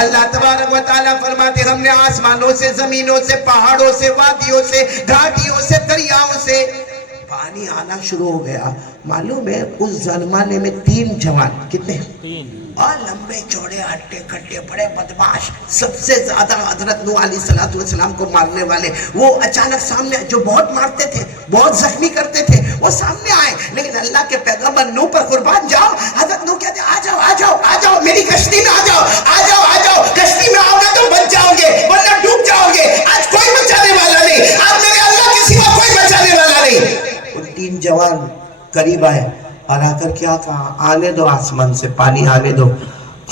اللہ تبارک و تعالیٰ فرماتے ہم نے آسمانوں سے, زمینوں سے, پہاڑوں سے, وادیوں سے, گھاٹیوں سے, دریاؤں سے پانی آنا شروع ہو گیا. معلوم ہے اس زمانے میں 3 جوان, کتنے؟ اور لمبے چوڑے, ہٹے کھٹے, بڑے بدماش, سب سے زیادہ حضرت نوح علیہ السلام کو مارنے والے, وہ اچانک سامنے, جو بہت مارتے تھے, بہت زخمی کرتے تھے, وہ سامنے آئے. لیکن اللہ کے پیغمبر نوح پر قربان جاؤ. حضرت نوح کہتے آ جاؤ آ جاؤ آ جاؤ, میری کشتی میں آ جاؤ, آ جاؤ آ جاؤ, کشتی میں آؤ گے تو بچ جاؤ گے ورنہ ڈوب جاؤ گے. آج کوئی بچانے والا نہیں, آج میرے اللہ کے سوا کوئی بچانے والا نہیں. ان 3 جوان قریب آئے اور آ کر کیا کہا, آنے دو آسمان سے پانی آنے دو.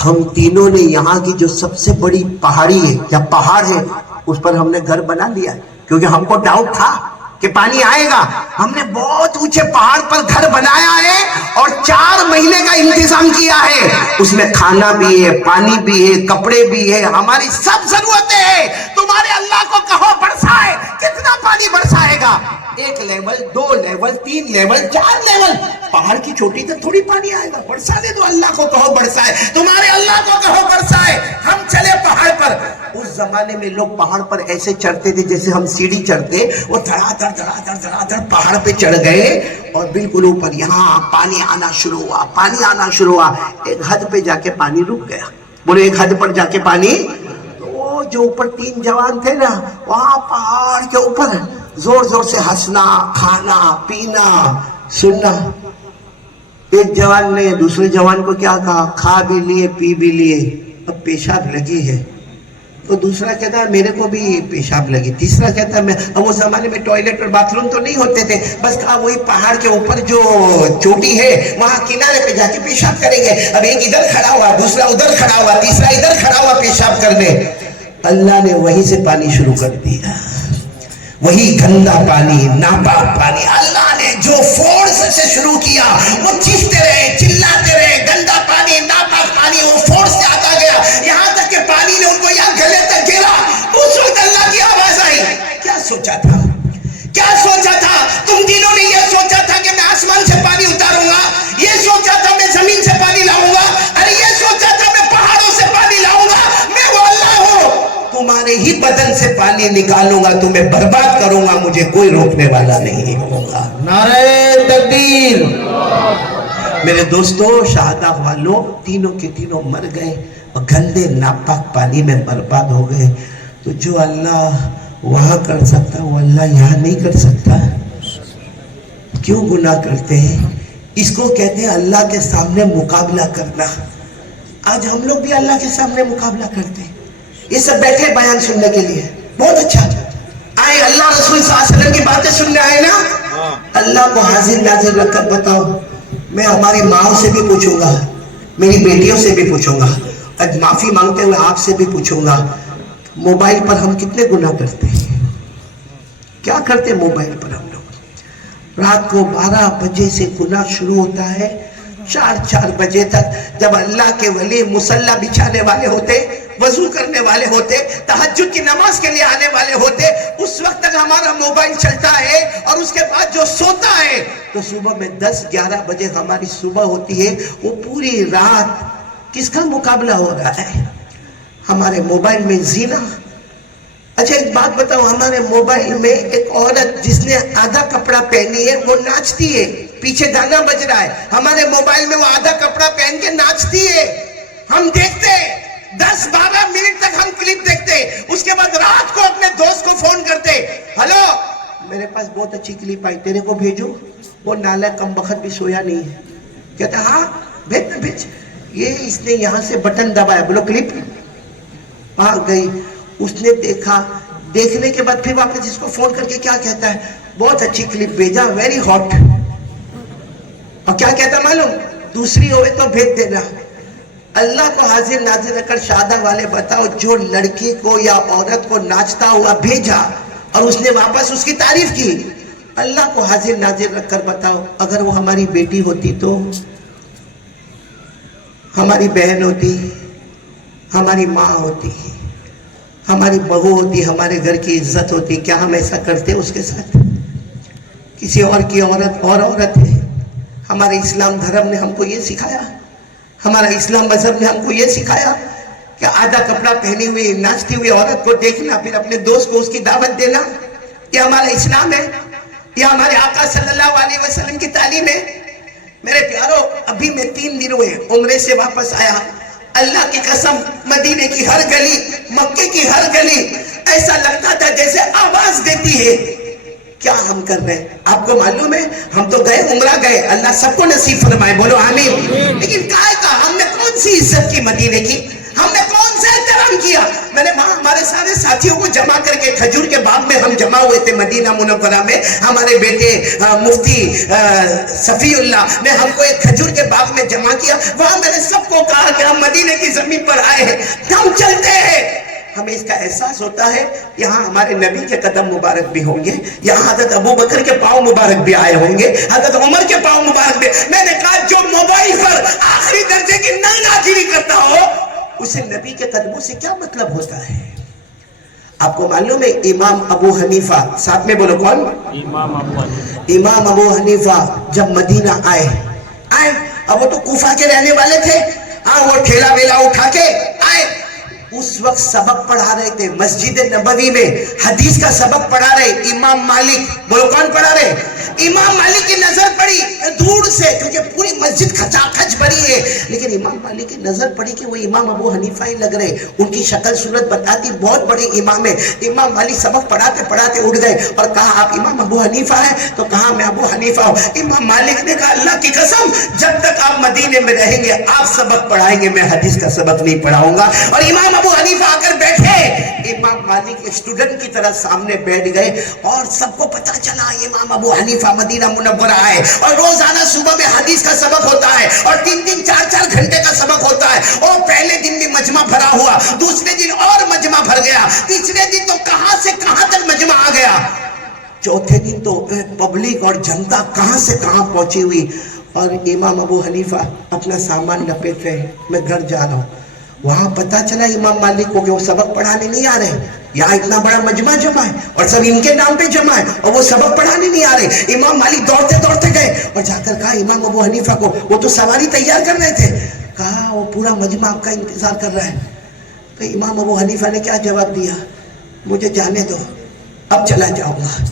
ہم تینوں نے یہاں کی جو سب سے بڑی پہاڑی ہے یا پہاڑ ہے اس پر ہم نے گھر بنا لیا, کیونکہ ہم کو ڈاؤٹ تھا کہ پانی آئے گا. ہم نے بہت اونچے پہاڑ پر گھر بنایا ہے اور 4 مہینے کا انتظام کیا ہے. اس میں کھانا بھی ہے, پانی بھی ہے, کپڑے بھی ہے, ہماری سب ضرورتیں ہیں. تمہارے اللہ کو کہو برسائے. کتنا پانی برسائے گا؟ 1 لیول, 2 لیول, 3 لیول, 4 لیول. پہاڑ کی چوٹی تک تھوڑی پانی آئے گا, برسانے دو. اللہ کو کہو برسائے, تمہارے اللہ کو کہو برسائے. ہم چلے پہاڑ پر. اس زمانے میں لوگ پہاڑ پر ایسے چڑھتے تھے جیسے ہم سیڑھی چڑھتے. وہ دھڑا پہاڑ پہ چڑھ گئے اور بالکل اوپر یہاں پانی آنا شروع ہوا, پانی آنا شروع ہوا. ایک حد پہ جا کے پانی رک گیا. بولے ایک حد پر جا کے پانی. تو وہ جو اوپر 3 جوان تھے نا, وہاں پہاڑ کے اوپر زور زور سے ہنسنا, کھانا, پینا, سننا. ایک جوان نے دوسرے جوان کو کیا کہا, کھا بھی لیے پی بھی لیے, اب پیشاب لگی ہے. تو دوسرا کہتا ہے میرے کو بھی پیشاب لگی. تیسرا کہتا ہے میں, اب وہ زمانے میں ٹوائلٹ اور باتھ روم تو نہیں ہوتے تھے, بس کہا وہی پہاڑ کے اوپر جو چوٹی ہے وہاں کنارے پہ جا کے پیشاب کریں گے. اب ایک ادھر کھڑا ہوا, دوسرا ادھر کھڑا ہوا, تیسرا ادھر کھڑا ہوا پیشاب کرنے. اللہ نے وہیں سے پانی شروع کر دیا, وہی گندا پانی, ناپاک پانی. اللہ نے جو فورس سے شروع کیا وہ چیختے رہے, چلاتے رہے, گندا پانی, ناپاک پانی, وہ فورس سے آتا گیا یہاں تک کہ پانی نے ان کو یہاں گلے تک گرا. اس وقت اللہ کی آواز آئی. کیا سوچا تھا, کیا سوچا تھا تم دنوں نے؟ یہ سوچا تھا کہ میں آسمان سے پانی اتاروں گا, یہ سوچا تھا میں زمین سے پانی لاؤں گا, ارے یہ سوچا تھا میں پہاڑوں سے پانی لاؤں گا. میں وہ اللہ ہوں, تمہارے ہی بدن سے پانی نکالوں گا, تمہیں برباد کروں گا, مجھے کوئی روکنے والا نہیں ہوگا. نعرہ تکبیر. میرے دوستو, شہادہ والوں تینوں کے تینوں مر گئے اور گندے ناپاک پانی میں برباد ہو گئے. تو جو اللہ وہاں کر سکتا وہ اللہ یہاں نہیں کر سکتا. کیوں گناہ کرتے ہیں؟ اس کو کہتے ہیں اللہ کے سامنے مقابلہ کرنا. آج ہم لوگ بھی اللہ کے سامنے مقابلہ کرتے ہیں. یہ سب بیٹھے بیان سننے کے لیے, بہت اچھا آئے, اللہ رسول صلی اللہ علیہ وسلم کی باتیں سننے آئے نا. اللہ کو حاضر ناظر رکھ کر بتاؤ, میں ہماری ماں سے بھی پوچھوں گا, میری بیٹیوں سے بھی پوچھوں گا, اور معافی مانگتے ہوئے آپ سے بھی پوچھوں گا, موبائل پر ہم کتنے گناہ کرتے ہیں؟ کیا کرتے ہیں موبائل پر ہم لوگ؟ رات کو 12 بجے سے گناہ شروع ہوتا ہے, 4 بجے تک. جب اللہ کے ولی مصلی بچھانے والے ہوتے, وضو کرنے والے ہوتے, تہجد کی نماز کے لیے آنے والے ہوتے, اس وقت تک ہمارا موبائل چلتا ہے. اور اس کے بعد جو سوتا ہے تو صبح میں 10-11 بجے ہماری صبح ہوتی ہے. وہ پوری رات کس کا مقابلہ ہو رہا ہے؟ ہمارے موبائل میں زینا. اچھا ایک بات بتاؤ, ہمارے موبائل میں ایک عورت جس نے آدھا کپڑا پہنی ہے وہ ناچتی ہے, پیچھے گانا بج رہا ہے, ہمارے موبائل میں وہ آدھا کپڑا پہن کے ناچتی ہے. ہم دیکھتے 10-12 منٹ تک ہم کلپ دیکھتے, اس کے بعد رات کو اپنے دوست کو فون کرتے, ہلو میرے پاس بہت اچھی کلپ آئی, تیرے کو بھیجوں. وہ نالائق کم بخت بھی سویا نہیں ہے, کہتا ہاں بھیج بھیج. یہ اس نے یہاں سے بٹن دبایا, بولو کلپ آ گئی. اس نے دیکھا, دیکھنے کے بعد پھر واپس اس کو فون کر کے کیا کہتا ہے, بہت اچھی کلپ بھیجا, ویری ہاٹ. اور کیا کہتا معلوم, دوسری ہوئے تو بھیج دینا. اللہ کو حاضر ناظر رکھ کر شہادہ والے بتاؤ, جو لڑکی کو یا عورت کو ناچتا ہوا بھیجا اور اس نے واپس اس کی تعریف کی, اللہ کو حاضر ناظر رکھ کر بتاؤ, اگر وہ ہماری بیٹی ہوتی تو, ہماری بہن ہوتی, ہماری ماں ہوتی, ہماری بہو ہوتی, ہمارے گھر کی عزت ہوتی, کیا ہم ایسا کرتے اس کے ساتھ؟ کسی اور کی عورت اور عورت ہے. ہمارے اسلام دھرم نے ہم کو یہ سکھایا, ہمارا اسلام مذہب نے ہم کو یہ سکھایا کہ آدھا کپڑا پہنی ہوئی ناچتی ہوئی عورت کو دیکھنا, پھر اپنے دوست کو اس کی دعوت دینا, یہ ہمارا اسلام ہے, یہ ہمارے آقا صلی اللہ علیہ وسلم کی تعلیم ہے. میرے پیارو, ابھی میں 3 دن ہوئے عمرے سے واپس آیا, اللہ کی قسم مدینے کی ہر گلی, مکے کی ہر گلی ایسا لگتا تھا جیسے آواز دیتی ہے. کیا ہم کر رہے ہیں آپ کو معلوم ہے؟ ہم تو گئے, عمرہ گئے, اللہ سب کو نصیب فرمائے, بولو آمین. لیکن کہا ہم نے کون سی عزت کی مدینے کی, ہم نے کون سا احترام کیا؟ میں نے وہاں ہمارے سارے ساتھیوں کو جمع کر کے, کھجور کے باغ میں ہم جمع ہوئے تھے مدینہ منورہ میں, ہمارے بیٹے مفتی صفی اللہ نے ہم کو ایک کھجور کے باغ میں جمع کیا. وہاں میں نے سب کو کہا کہ ہم مدینے کی زمین پر آئے ہیں, ہم چلتے ہیں. ہمیں اس کا احساس ہوتا ہے یہاں ہمارے نبی کے قدم مبارک بھی ہوں گے, یہاں حضرت ابو بکر کے پاؤں مبارک بھی آئے ہوں گے, حضرت عمر کے پاؤں مبارک بھی. میں نے کہا جو موبائل پر آخری درجے کی ناچیری کرتا ہو اسے نبی کے قدموں سے کیا مطلب ہوتا ہے؟ آپ کو معلوم ہے امام ابو حنیفہ, ساتھ میں بولو کون؟ امام ابو حنیفہ جب مدینہ آئے, اب وہ تو کوفہ کے رہنے والے تھے, وہ ٹھیلا ویلا اٹھا کے آئے. اس وقت سبق پڑھا رہے تھے مسجد نبوی میں, حدیث کا سبق پڑھا رہے امام مالک, بولو کون پڑھا رہے؟ امام مالک کی نظر پڑی دور سے، کیونکہ پوری مسجد کھچاکھچ بھری ہے، لیکن امام مالک کی نظر پڑی کہ وہ امام ابو حنیفہ ہی لگ رہے، ان کی شکل صورت بتاتی بہت بڑے امام ہے۔ امام مالک سبق پڑھاتے پڑھاتے اٹھ گئے اور کہا آپ امام ابو حنیفہ ہیں؟ تو کہا میں ابو حنیفہ ہوں۔ امام مالک نے کہا اللہ کی قسم جب تک آپ مدینے میں رہیں گے آپ سبق پڑھائیں گے، میں حدیث کا سبق نہیں پڑھاؤں گا۔ اور امام ابو حنیفہ آ کر بیٹھے، امام مالک اسٹوڈنٹ کی طرح سامنے بیٹھ گئے اور سب کو پتا چلا امام ابو حنیفہ مدینہ منورہ آئے اور روزانہ صبح میں حدیث کا سبق ہوتا ہے اور 3 4 گھنٹے کا سبق ہوتا ہے۔ اور پہلے دن بھی مجمع بھرا ہوا، دوسرے دن اور مجمع بھر گیا، تیسرے دن تو کہاں سے کہاں تک مجمع آ گیا، چوتھے دن تو پبلک اور جنتا کہاں سے کہاں پہنچی ہوئی۔ اور امام ابو حنیفہ اپنا سامان لپیٹ رہے، میں گھر جا رہا ہوں۔ وہاں پتا چلا امام مالک کو کہ وہ سبق پڑھانے نہیں آ رہے، یہاں اتنا بڑا مجمع جمع ہے اور سب ان کے نام پہ جمع ہے اور وہ سبق پڑھانے نہیں آ رہے۔ امام مالک دوڑتے دوڑتے گئے اور جا کر کہا امام ابو حنیفہ کو، وہ تو سواری تیار کر رہے تھے، کہا وہ پورا مجمع آپ کا انتظار کر رہا ہے۔ تو امام ابو حنیفہ نے کیا جواب دیا، مجھے جانے دو، اب چلا جاؤں گا،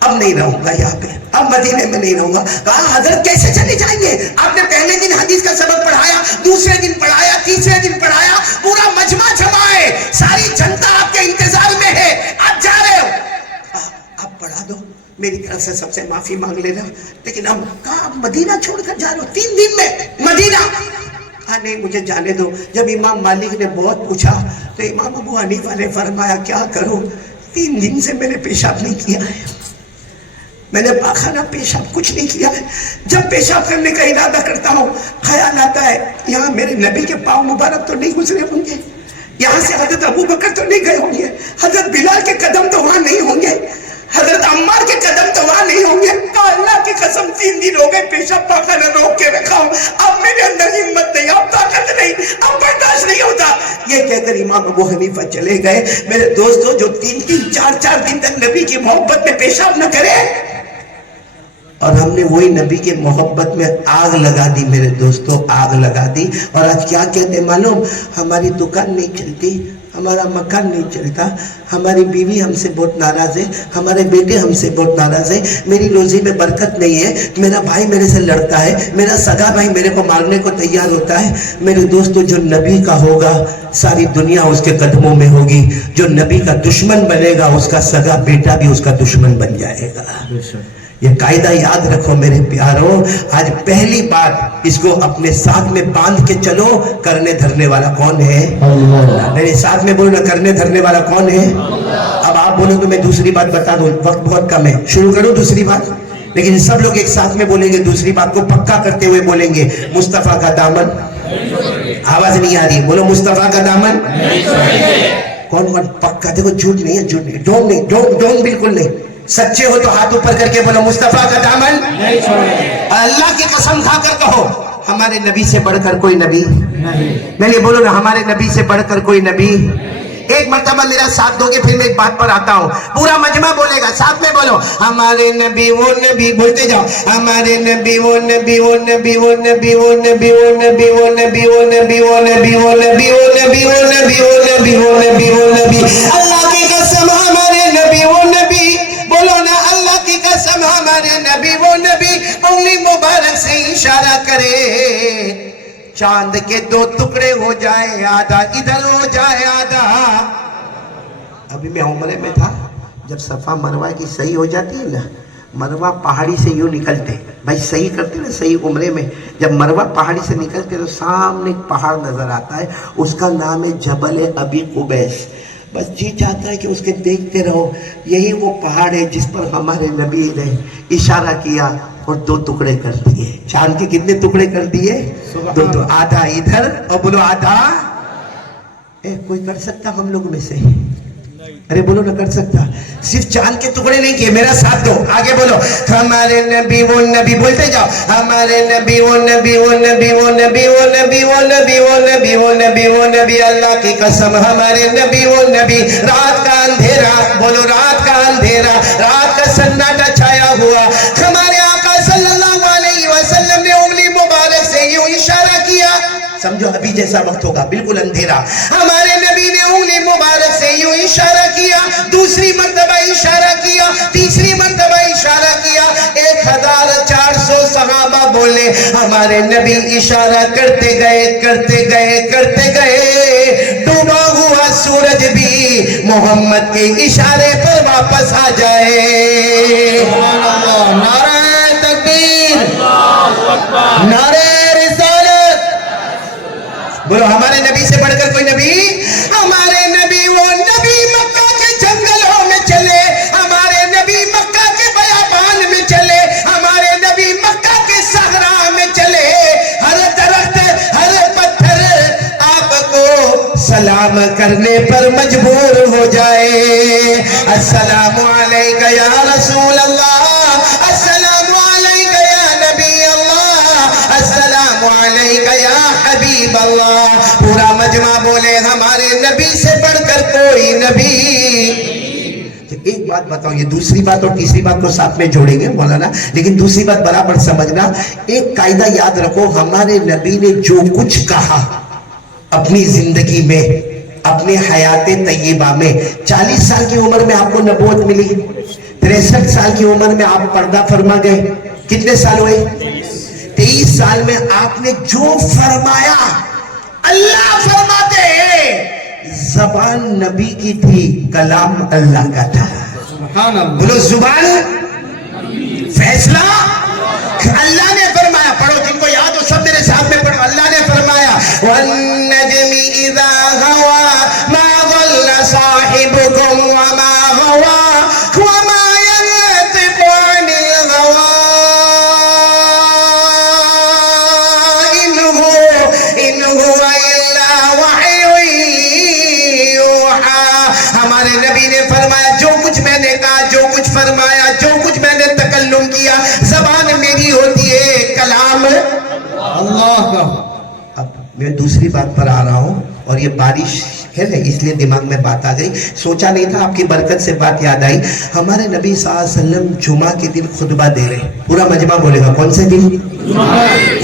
اب نہیں رہوں گا یہاں پہ، اب مدینے میں نہیں رہوں گا۔ کہا حضرت کیسے چلے جائیں گے، آپ نے پہلے دن حدیث کا سبق پڑھایا، دوسرے دن پڑھایا، تیسرے دن پڑھایا، پورا مجمع جمع ہے، ساری جنتا آپ کے انتظار میں ہے، آپ جا رہے ہو، اب پڑھا دو، میری طرف سے سب سے معافی مانگ لینا، لیکن اب کہا آپ مدینہ چھوڑ کر جا رہے ہو 3 دن میں مدینہ، کہا نہیں مجھے جانے دو۔ جب امام مالک نے بہت پوچھا تو امام ابو حنیفہ نے فرمایا کیا کروں، 3 دن سے میں نے پیشاب نہیں کیا ہے، میں نے پاخانہ پیشاب کچھ نہیں کیا ہے، جب پیشاب کرنے کا ارادہ کرتا ہوں خیال آتا ہے یہاں میرے نبی کے پاؤں مبارک تو نہیں گزرے ہوں گے، یہاں سے حضرت ابو بکر تو نہیں گئے ہوں گے، حضرت بلال کے قدم تو وہاں نہیں ہوں گے، حضرت عمار کے قدم تو وہاں نہیں ہوں گے۔ کہا اللہ کی قسم 3 دن ہو گئے پیشاب پاخانہ روک کے رکھا ہوں، اب میرے اندر ہمت نہیں، اب طاقت نہیں، اب برداشت نہیں ہوتا۔ یہ کہہ کر امام ابو حنیفہ چلے گئے۔ میرے دوستو جو 3 4 دن تک نبی کی محبت میں پیشاب نہ کرے، اور ہم نے وہی نبی کے محبت میں آگ لگا دی میرے دوستو، آگ لگا دی۔ اور آج کیا کہتے ہیں معلوم، ہماری دکان نہیں چلتی، ہمارا مکان نہیں چلتا، ہماری بیوی ہم سے بہت ناراض ہے، ہمارے بیٹے ہم سے بہت ناراض ہے، میری روزی میں برکت نہیں ہے، میرا بھائی میرے سے لڑتا ہے، میرا سگا بھائی میرے کو مارنے کو تیار ہوتا ہے۔ میرے دوستو جو نبی کا ہوگا ساری دنیا اس کے قدموں میں ہوگی، جو نبی کا دشمن بنے گا اس کا سگا بیٹا بھی اس کا دشمن بن جائے گا۔ یہ قاعدہ یاد رکھو میرے پیاروں، آج پہلی بات اس کو اپنے ساتھ میں باندھ کے چلو، کرنے دھرنے والا کون ہے؟ اللہ۔ میرے ساتھ میں بولو نا، کرنے دھرنے والا کون ہے؟ اب آپ بولو تو میں دوسری بات بتا دوں، وقت بہت کم ہے، شروع کروں دوسری بات، لیکن سب لوگ ایک ساتھ میں بولیں گے، دوسری بات کو پکا کرتے ہوئے بولیں گے، مصطفیٰ کا دامن، آواز نہیں آ رہی، بولو مصطفیٰ کا دامن کون کون پکا، دیکھو جھوٹ نہیں ہے، جھوٹ نہیں، ڈونگ بالکل نہیں، سچے ہو تو ہاتھ اوپر کر کے بولو مصطفیٰ کا دامن نہیں چھوڑیں، اور اللہ کی قسم کھا کر کہو ہمارے نبی سے بڑھ کر کوئی نبی نہیں، میں نے بولو نا ہمارے نبی سے بڑھ کر کوئی نبی۔ ایک مرتبہ میرا ساتھ دو گے پھر میں ایک بات پر آتا ہوں، پورا مجمع بولے گا، ساتھ میں بولو ہمارے نبی وہ نبی، بولتے جاؤ ہمارے نبی وہ نبی وہ نبی وہ نبی وہ نبی وہ نبی وہ نبی وہ نبی وہ نبی وہ نبی وہ نبی وہ نبی وہ نبی وہ نبی وہ نبی، اللہ کی قسم ہمارے نبی وہ نبی، بولو نا اللہ کی قسم ہمارے نبی وہ نبی، انگلی مبارک سے اشارہ کرے، چاند کے 2 ٹکڑے ہو جائے، آدھا ادھر ہو جائے آدھا۔ ابھی میں عمرے میں تھا، جب صفا مروہ کی صحیح ہو جاتی ہے نا، مروہ پہاڑی سے یوں نکلتے، بھائی صحیح کرتے نا صحیح عمرے میں، جب مروہ پہاڑی سے نکلتے تو سامنے ایک پہاڑ نظر آتا ہے، اس کا نام ہے جبل ابی قبیس، بس جی چاہتا ہے کہ اس کے دیکھتے رہو، یہی وہ پہاڑ ہے جس پر ہمارے نبی نے اشارہ کیا اور 2 ٹکڑے کر دیے۔ چاند کے کتنے ٹکڑے کر دیے؟ 2، آدھا ادھر اور بولو آدھا، کوئی کر سکتا ہم لوگ میں سے؟ ارے بولو نہ کر سکتا، صرف چاند کے ٹکڑے نہیں کیے، میرا ساتھ دو، آگے بولو ہمارے نبی وہ نبی، بولتے جاؤ ہمارے نبی وہ نبی وہ نبی وہ نبی وہ نبی وہ نبی وہ نبی وہ نبی وہ نبی، اللہ کی قسم ہمارے نبی وہ نبی۔ رات کا اندھیرا، بولو رات کا اندھیرا، رات کا سناٹا چھایا ہوا، ہمارے آقا صلی اللہ علیہ وسلم نے انگلی مبارک سے یوں اشارہ کیا، سمجھو ابھی جیسا وقت ہوگا بالکل اندھیرا، ہمارے نبی نے انگلی مبارک سے یوں اشارہ کیا، دوسری مرتبہ اشارہ کیا، تیسری مرتبہ اشارہ کیا، ایک بولے ہمارے نبی اشارہ کرتے گئے کرتے گئے کرتے گئے ڈوبا ہوا سورج بھی محمد کے اشارے پر واپس آ جائے. نعرہ تکبیر, نعرہ رسالت. بولو ہمارے نبی سے بڑھ کر کوئی نبی. ہمارے نبی وہ نبی مکہ کے جنگلوں میں چلے, ہمارے نبی مکہ کے بیابان میں چلے, ہمارے نبی مکہ کے صحرا میں چلے. ہر درخت ہر پتھر آپ کو سلام کرنے پر مجبور ہو جائے. السلام علیکہ یا رسول اللہ, السلام علیکہ یا نبی اللہ, السلام علیکہ یا حبیب اللہ. پورا مجمع بولے ہمارے نبی سے بڑھ کر کوئی نبی. ایک بات بتاؤ, یہ دوسری بات اور تیسری بات کو ساتھ میں جوڑیں گے مولانا, لیکن دوسری بات برابر سمجھنا. ایک قاعدہ یاد رکھو, ہمارے نبی نے جو کچھ کہا اپنی زندگی میں, اپنے حیات طیبہ میں, 40 سال کی عمر میں آپ کو نبوت ملی, 63 سال کی عمر میں آپ پردہ فرما گئے. کتنے سال ہوئے؟ 23 سال میں آپ نے جو فرمایا, اللہ فرماتے ہیں زبان نبی کی تھی, کلام اللہ کا تھا. بولو زبان, فیصلہ اللہ نے فرمایا. پڑھو جن کو یاد ہو سب میرے ساتھ میں پڑھو. اللہ نے فرمایا وَالنَّجْمِ إِذَا هَوَى مَا ضَلَّ صَاحِبُكُمْ وَمَا غَوَى وَمَا يَنطِقُ عَنِ الْهَوَى إِنْ هُوَ إِلَّا وَحْيٌ يُوحَىٰ. ہمارے نبی نے فرمایا جو کچھ میں نے کہا, جو کچھ فرمایا, جو کچھ میں نے تکلم کیا, زبان میری ہوتی ہے, کلام اللہ کا. اب میں دوسری بات پر آ رہا ہوں, اور یہ بارش ہے نا اس لیے دماغ میں بات آ گئی. سوچا نہیں تھا, آپ کی برکت سے بات یاد آئی. ہمارے نبی صلی اللہ علیہ وسلم جمعہ کے دن خطبہ دے رہے. پورا مجمع بولے گا کون سے دن؟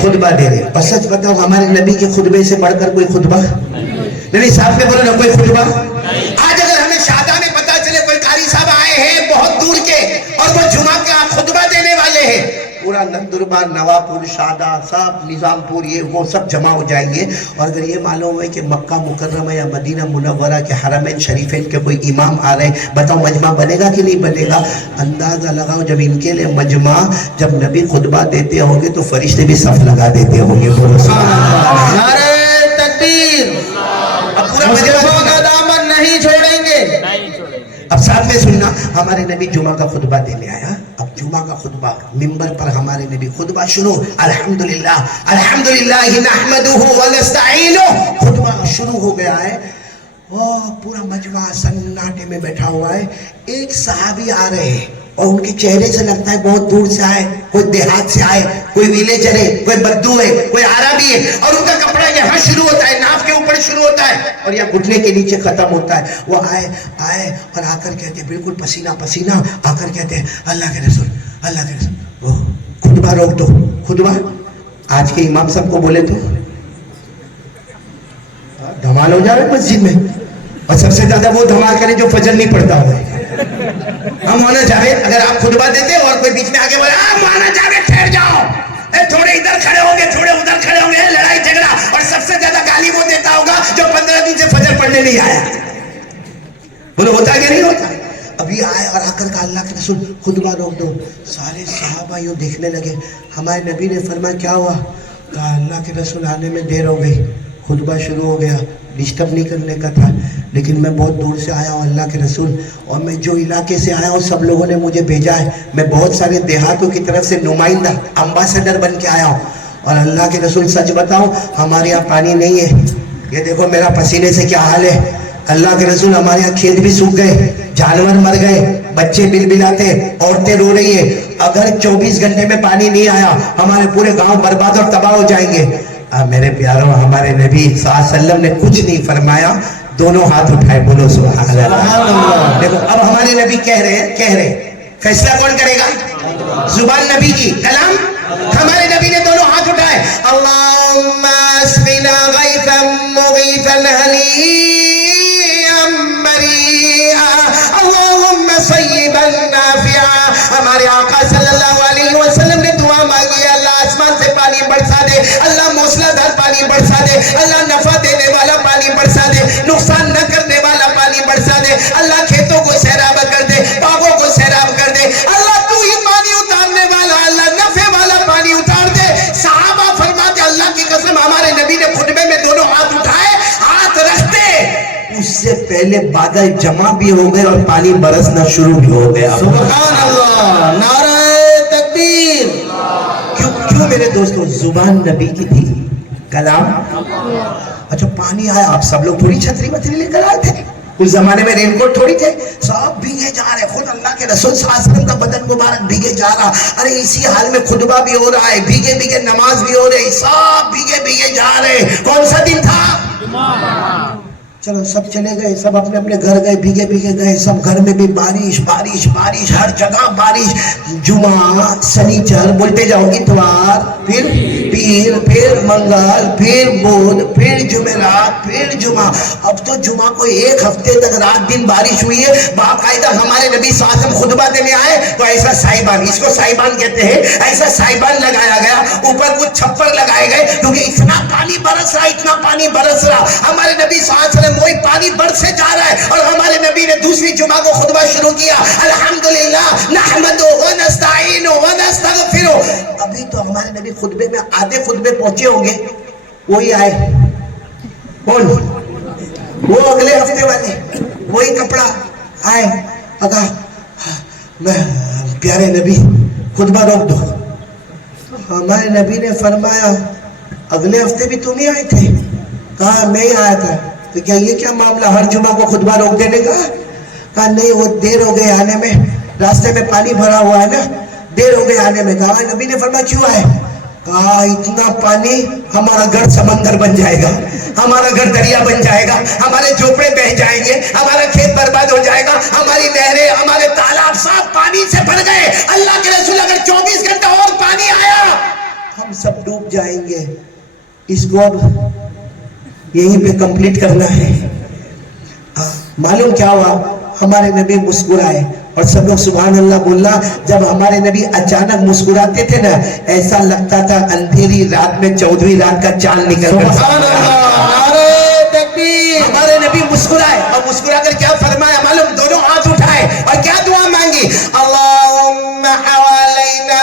خطبہ دے رہے. اور سچ بتاؤ ہمارے نبی کے خطبے سے بڑھ کر کوئی خطبہ نہیں. ساتھ میں بولو نا کوئی خطبہ. آج اگر ہمیں شادہ میں پتا چلے کوئی قاری صاحب آئے ہیں بہت دور کے اور وہ جمعہ کا خطبہ دینے والے ہیں, پورا نندربار, نواپور, شادہ, سب نظام پور, یہ وہ سب جمع ہو جائیں گے. اور اگر یہ معلوم ہے کہ مکہ مکرمہ یا مدینہ منورہ کے حرمین شریفین کے کوئی امام آ رہے ہیں, بتاؤ مجمع بنے گا کہ نہیں بنے گا؟ اندازہ لگاؤ جب ان کے لیے مجمع, جب نبی خطبہ دیتے ہوں گے تو فرشتے بھی صف لگا دیتے ہوں گے. نعرہ تکبیر. اب پورا مجمع کا دامن نہیں چھوڑیں گے. اب ساتھ میں سننا, ہمارے نبی جمعہ کا خطبہ دینے آیا. اب جمعہ کا خطبہ ممبر پر ہمارے نبی خطبہ شروع, الحمدللہ الحمدللہ نحمدہ ونستعینہ, خطبہ شروع ہو گیا ہے. پورا مجمع سناٹے میں بیٹھا ہوا ہے. ایک صحابی آ رہے ہیں اور ان کے چہرے سے لگتا ہے بہت دور سے آئے, کوئی دیہات سے آئے, کوئی ویلیجر ہے, کوئی بدو ہے, کوئی عربی ہے, اور ان کا کپڑا یہاں شروع ہوتا ہے, ناف کے اوپر شروع ہوتا ہے اور یا گھٹنے کے نیچے ختم ہوتا ہے. وہ آئے اور آ کر کہتے ہیں بالکل پسینہ پسینہ آ کر کہتے ہیں اللہ کے رسول, اللہ کے رسول. خطبہ روک دو. خطبہ آج کے امام صاحب کو بولے تو دھمال ہو جائے مسجد میں, اور سب سے زیادہ وہ دھمال کرے جو فجر نہیں پڑھتا ہو. ہم مولانا جاوید اگر آپ خطبہ دیتے اور کوئی بیچ میں آگے بولے مولانا جاوید ٹھہر جاؤ, تھوڑے ادھر کھڑے ہوں گے, تھوڑے ادھر کھڑے ہوں گے, لڑائی جھگڑا, اور سب سے زیادہ گالی وہ دیتا ہوگا جو 15 دن سے فجر پڑھنے نہیں آیا. بولو ہوتا ہے کہ نہیں ہوتا؟ ابھی آئے اور آ کر کہا اللہ کے رسول خطبہ روک دو. سارے صحابہ یوں دیکھنے لگے. ہمارے نبی نے فرمایا کیا ہوا؟ کہا اللہ کے رسول آنے میں دیر ہو گئی, خطبہ شروع ہو گیا, ڈسٹرب نہیں کرنے کا تھا, لیکن میں بہت دور سے آیا ہوں اللہ کے رسول, اور میں جو علاقے سے آیا ہوں سب لوگوں نے مجھے بھیجا ہے, میں بہت سارے دیہاتوں کی طرف سے نمائندہ امباسڈر بن کے آیا ہوں, اور اللہ کے رسول سچ بتاؤں ہمارے یہاں پانی نہیں ہے, یہ دیکھو میرا پسینے سے کیا حال ہے. اللہ کے رسول ہمارے یہاں کھیت بھی سوکھ گئے, جانور مر گئے, بچے بل بلاتے, عورتیں رو رہی ہیں, اگر 24 گھنٹے میں پانی نہیں آیا ہمارے پورے گاؤں برباد اور تباہ ہو جائیں گے. میرے پیاروں ہمارے نبی صلی اللہ علیہ وسلم نے کچھ نہیں فرمایا, دونوں ہاتھ اٹھائے, بولو سبحان اللہ. دیکھو اب ہمارے نبی کہہ رہے فیصلہ کون کرے گا؟ زبان نبی کی, کلام. ہمارے نبی نے دونوں ہاتھ اٹھائے, اللہم اسقنا غیثا مغیثا ہنیئا مریئا اللہم صیبا نافعا. ہمارے آقا صلی اللہ علیہ وسلم نے دعا مانگی, اللہ آسمان سے پہلے بادل جمع بھی ہو گئے اور پانی برسنا شروع بھی ہو گیا. سبحان اللہ. نعرہ تکبیر. کیوں میرے دوستو؟ زبان نبی کی تھی، کلام. اچھا پانی آیا، آپ سب لوگ تھوڑی چھتری وتری لے کر آئے تھے، اس زمانے میں رین کوٹ تھوڑی تھے، سب بھیگے جا رہے. خود اللہ کے رسول صلی اللہ علیہ وسلم کا بدن مبارک بھیگے جا رہا. ارے اسی حال میں خطبہ بھی ہو رہا ہے، بھیگے بھیگے نماز بھی ہو رہی، سب بھیگے بھیگے جا رہے. کون سا دن تھا؟ چلو سب چلے گئے، سب اپنے اپنے گھر گئے، بھیگے بھیگے گئے. سب گھر میں بھی بارش بارش بارش، ہر جگہ بارش. جمعہ، سنیچر، بولتے جاؤ، اتوار، پھر پیر، پھر منگل، پھر بدھ، پھر جمعرات، پھر جمعہ. اب تو جمعہ کو ایک ہفتے تک رات دن بارش ہوئی ہے. باقاعدہ ہمارے نبی صلی اللہ علیہ وسلم خطبہ دینے آئے تو ایسا سائبان، اس کو سائبان کہتے ہیں، ایسا سائبان لگایا گیا، اوپر کچھ چھپر لگائے گئے، کیونکہ اتنا پانی برس رہا، اتنا پانی برس رہا. ہمارے نبی صلی اللہ علیہ وسلم وہی پانی برسے جا رہا ہے اور ہمارے نبی نے دوسری جمعہ کو خطبہ شروع کیا، الحمدللہ نحمدہ ونستعینہ ونستغفرہ. ابھی تو ہمارے نبی خطبے میں آدھے خطبے پہنچے ہوں گے، وہی آئے. کون؟ وہ اگلے ہفتے والے، وہی کپڑا آئے. کہا میں پیارے نبی خطبہ روک دو. ہمارے نبی نے فرمایا اگلے ہفتے بھی تم ہی آئے تھے؟ کہا میں ہی آیا تھا. تو کیا یہ کیا معاملہ ہر جمعہ کو خطبہ روک دینے کا؟ کہا نہیں، وہ دیر ہو گئے آنے میں، راستے میں پانی بھرا ہوا ہے نا، دیر ہو گئے آنے میں. کہا نبی نے فرمایا کیوں آئے؟ کہا اتنا پانی ہمارا گھر سمندر بن جائے گا، ہمارا گھر دریا بن جائے گا، ہمارے جھوپڑے بہ جائیں گے، ہمارا کھیت برباد ہو جائے گا، ہماری نہریں، ہمارے تالاب سب پانی سے بھر گئے. اللہ کے رسول اگر 24 گھنٹہ اور پانی آیا ہم سب ڈوب جائیں گے. اس کو اب یہیں پہ کمپلیٹ کرنا ہے. معلوم کیا ہوا؟ ہمارے نبی مسکرائے اور سب لوگ سبحان اللہ بولنا. جب ہمارے نبی اچانک مسکراتے تھے نا، ایسا لگتا تھا اندھیری رات میں 14ویں رات کا چاند نکل کر. سبحان اللہ. نعرہ تکبیر. ہمارے نبی مسکرائے اور مسکرا کر کیا فرمایا معلوم؟ دونوں ہاتھ اٹھائے اور کیا دعا مانگی؟ اللہم حوالینا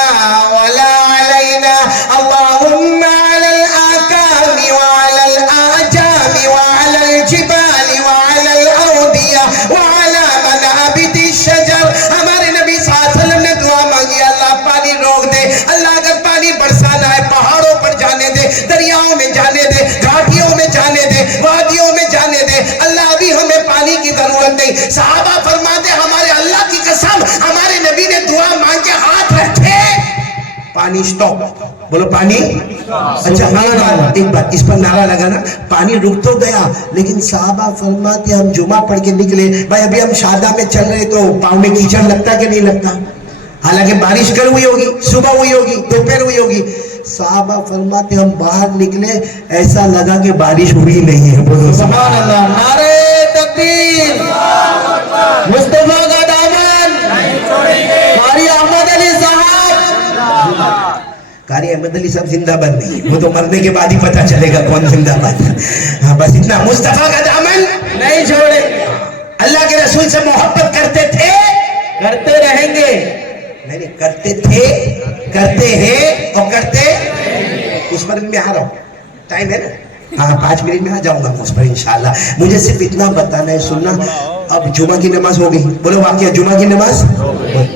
ولا علینا، اللہم علی الاکام وعلی الاجام وعلی الجبال وعلی الاودیہ وعلی منابت الشجر. ہمارے نبی صلی اللہ علیہ وسلم نے دعا مانگی، اللہ پانی روک دے، اللہ اگر پانی برسانا ہے پہاڑوں پر جانے دے، دریاؤں میں جانے دے، گھاٹیوں میں جانے دے، وادیوں میں جانے دے. اللہ ابھی ہمیں پانی کی ضرورت نہیں. صحابہ فرماتے ہمارے اللہ کی قسم ہمارے نبی نے دعا مانگ کے ہاتھ رکھے، پانی سٹاپ. بولو پانی. اچھا ایک بات اس پر نعرہ لگانا، پانی رک تو گیا لیکن صحابہ فرماتے ہم جمعہ پڑھ کے نکلے. بھائی ابھی ہم شادہ میں چل رہے تو پاؤں میں کیچڑ لگتا کہ نہیں لگتا؟ حالانکہ بارش کل ہوئی ہوگی، صبح ہوئی ہوگی، دوپہر ہوئی ہوگی. صحابہ فرماتے ہم باہر نکلے ایسا لگا کہ بارش ہوئی نہیں ہے. بولو سبحان اللہ. نعرہ تکبیر. مصطفیٰ کا دامن قاری احمد علی صاحب. قاری احمد علی صاحب زندہ باد نہیں، وہ تو مرنے کے بعد ہی پتہ چلے گا کون زندہ باد. ہاں بس اتنا، مصطفیٰ کا دامن نہیں چھوڑے. اللہ کے رسول سے محبت کرتے تھے، کرتے رہیں گے. نہیں کرتے تھے، کرتے ہیں اور کرتے. اس پر میں آ رہا ہوں، ٹائم ہے نا، ہاں 5 منٹ میں آ جاؤں گا اس پر انشاءاللہ. مجھے صرف اتنا بتانا ہے، سننا. اب جمعہ کی نماز ہو گئی، بولو واقعہ جمعہ کی نماز.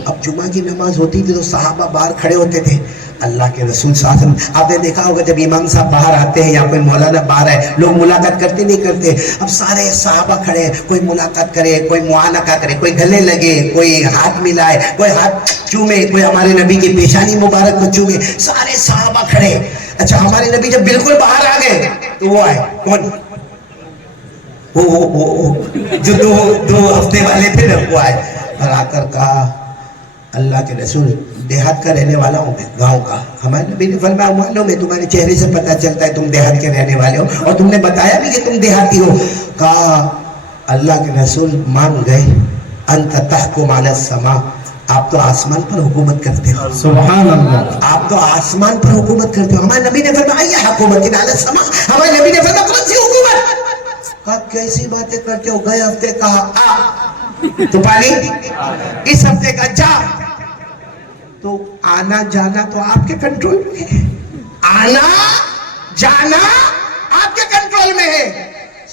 اب جمعہ کی نماز ہوتی تھی تو صحابہ باہر کھڑے ہوتے تھے. اللہ کے رسول صلی اللہ علیہ وسلم، آپ نے دیکھا ہوگا جب امام صاحب باہر آتے ہیں یا کوئی مولانا باہر ہے، لوگ ملاقات کرتے نہیں کرتے. اب سارے صحابہ کھڑے ہیں، کوئی ملاقات کرے، کوئی معانقہ کرے، کوئی گلے لگے، کوئی ہاتھ ملائے، کوئی ہاتھ چومے، کوئی ہمارے نبی کی پیشانی مبارک کو چومے. سارے صحابہ کھڑے. اچھا ہمارے نبی جب بالکل باہر آ گئے تو وہ آئے. کون؟ وہ جو دو ہفتے والے تھے نا، وہ آئے اور آ کر کہا اللہ کے رسول دیہات کا رہنے والا ہوں میں، گاؤں کا. ہمارے نبی نے فرمایا معلوم ہے، تمہارے چہرے سے پتہ چلتا ہے تم دیہات کے رہنے والے ہو اور تم نے بتایا بھی کہ تم دیہاتی ہو. کہا اللہ کے رسول مان گئے، انت تحکم علی السماء، آپ تو آسمان پر حکومت کرتے ہو. سبحان اللہ. آپ تو آسمان پر حکومت کرتے ہو. ہمارے نبی نے فرمایا یہ حکومت علی السماء، ہمارے نبی نے فرمایا کون سی حکومت؟ کہا کیسی باتیں کرتے ہو؟ گئے ہفتے کہا آ تو پانی، اس ہفتے کا جا. تو آنا جانا تو آپ کے کنٹرول میں ہے، آنا جانا آپ کے کنٹرول میں ہے.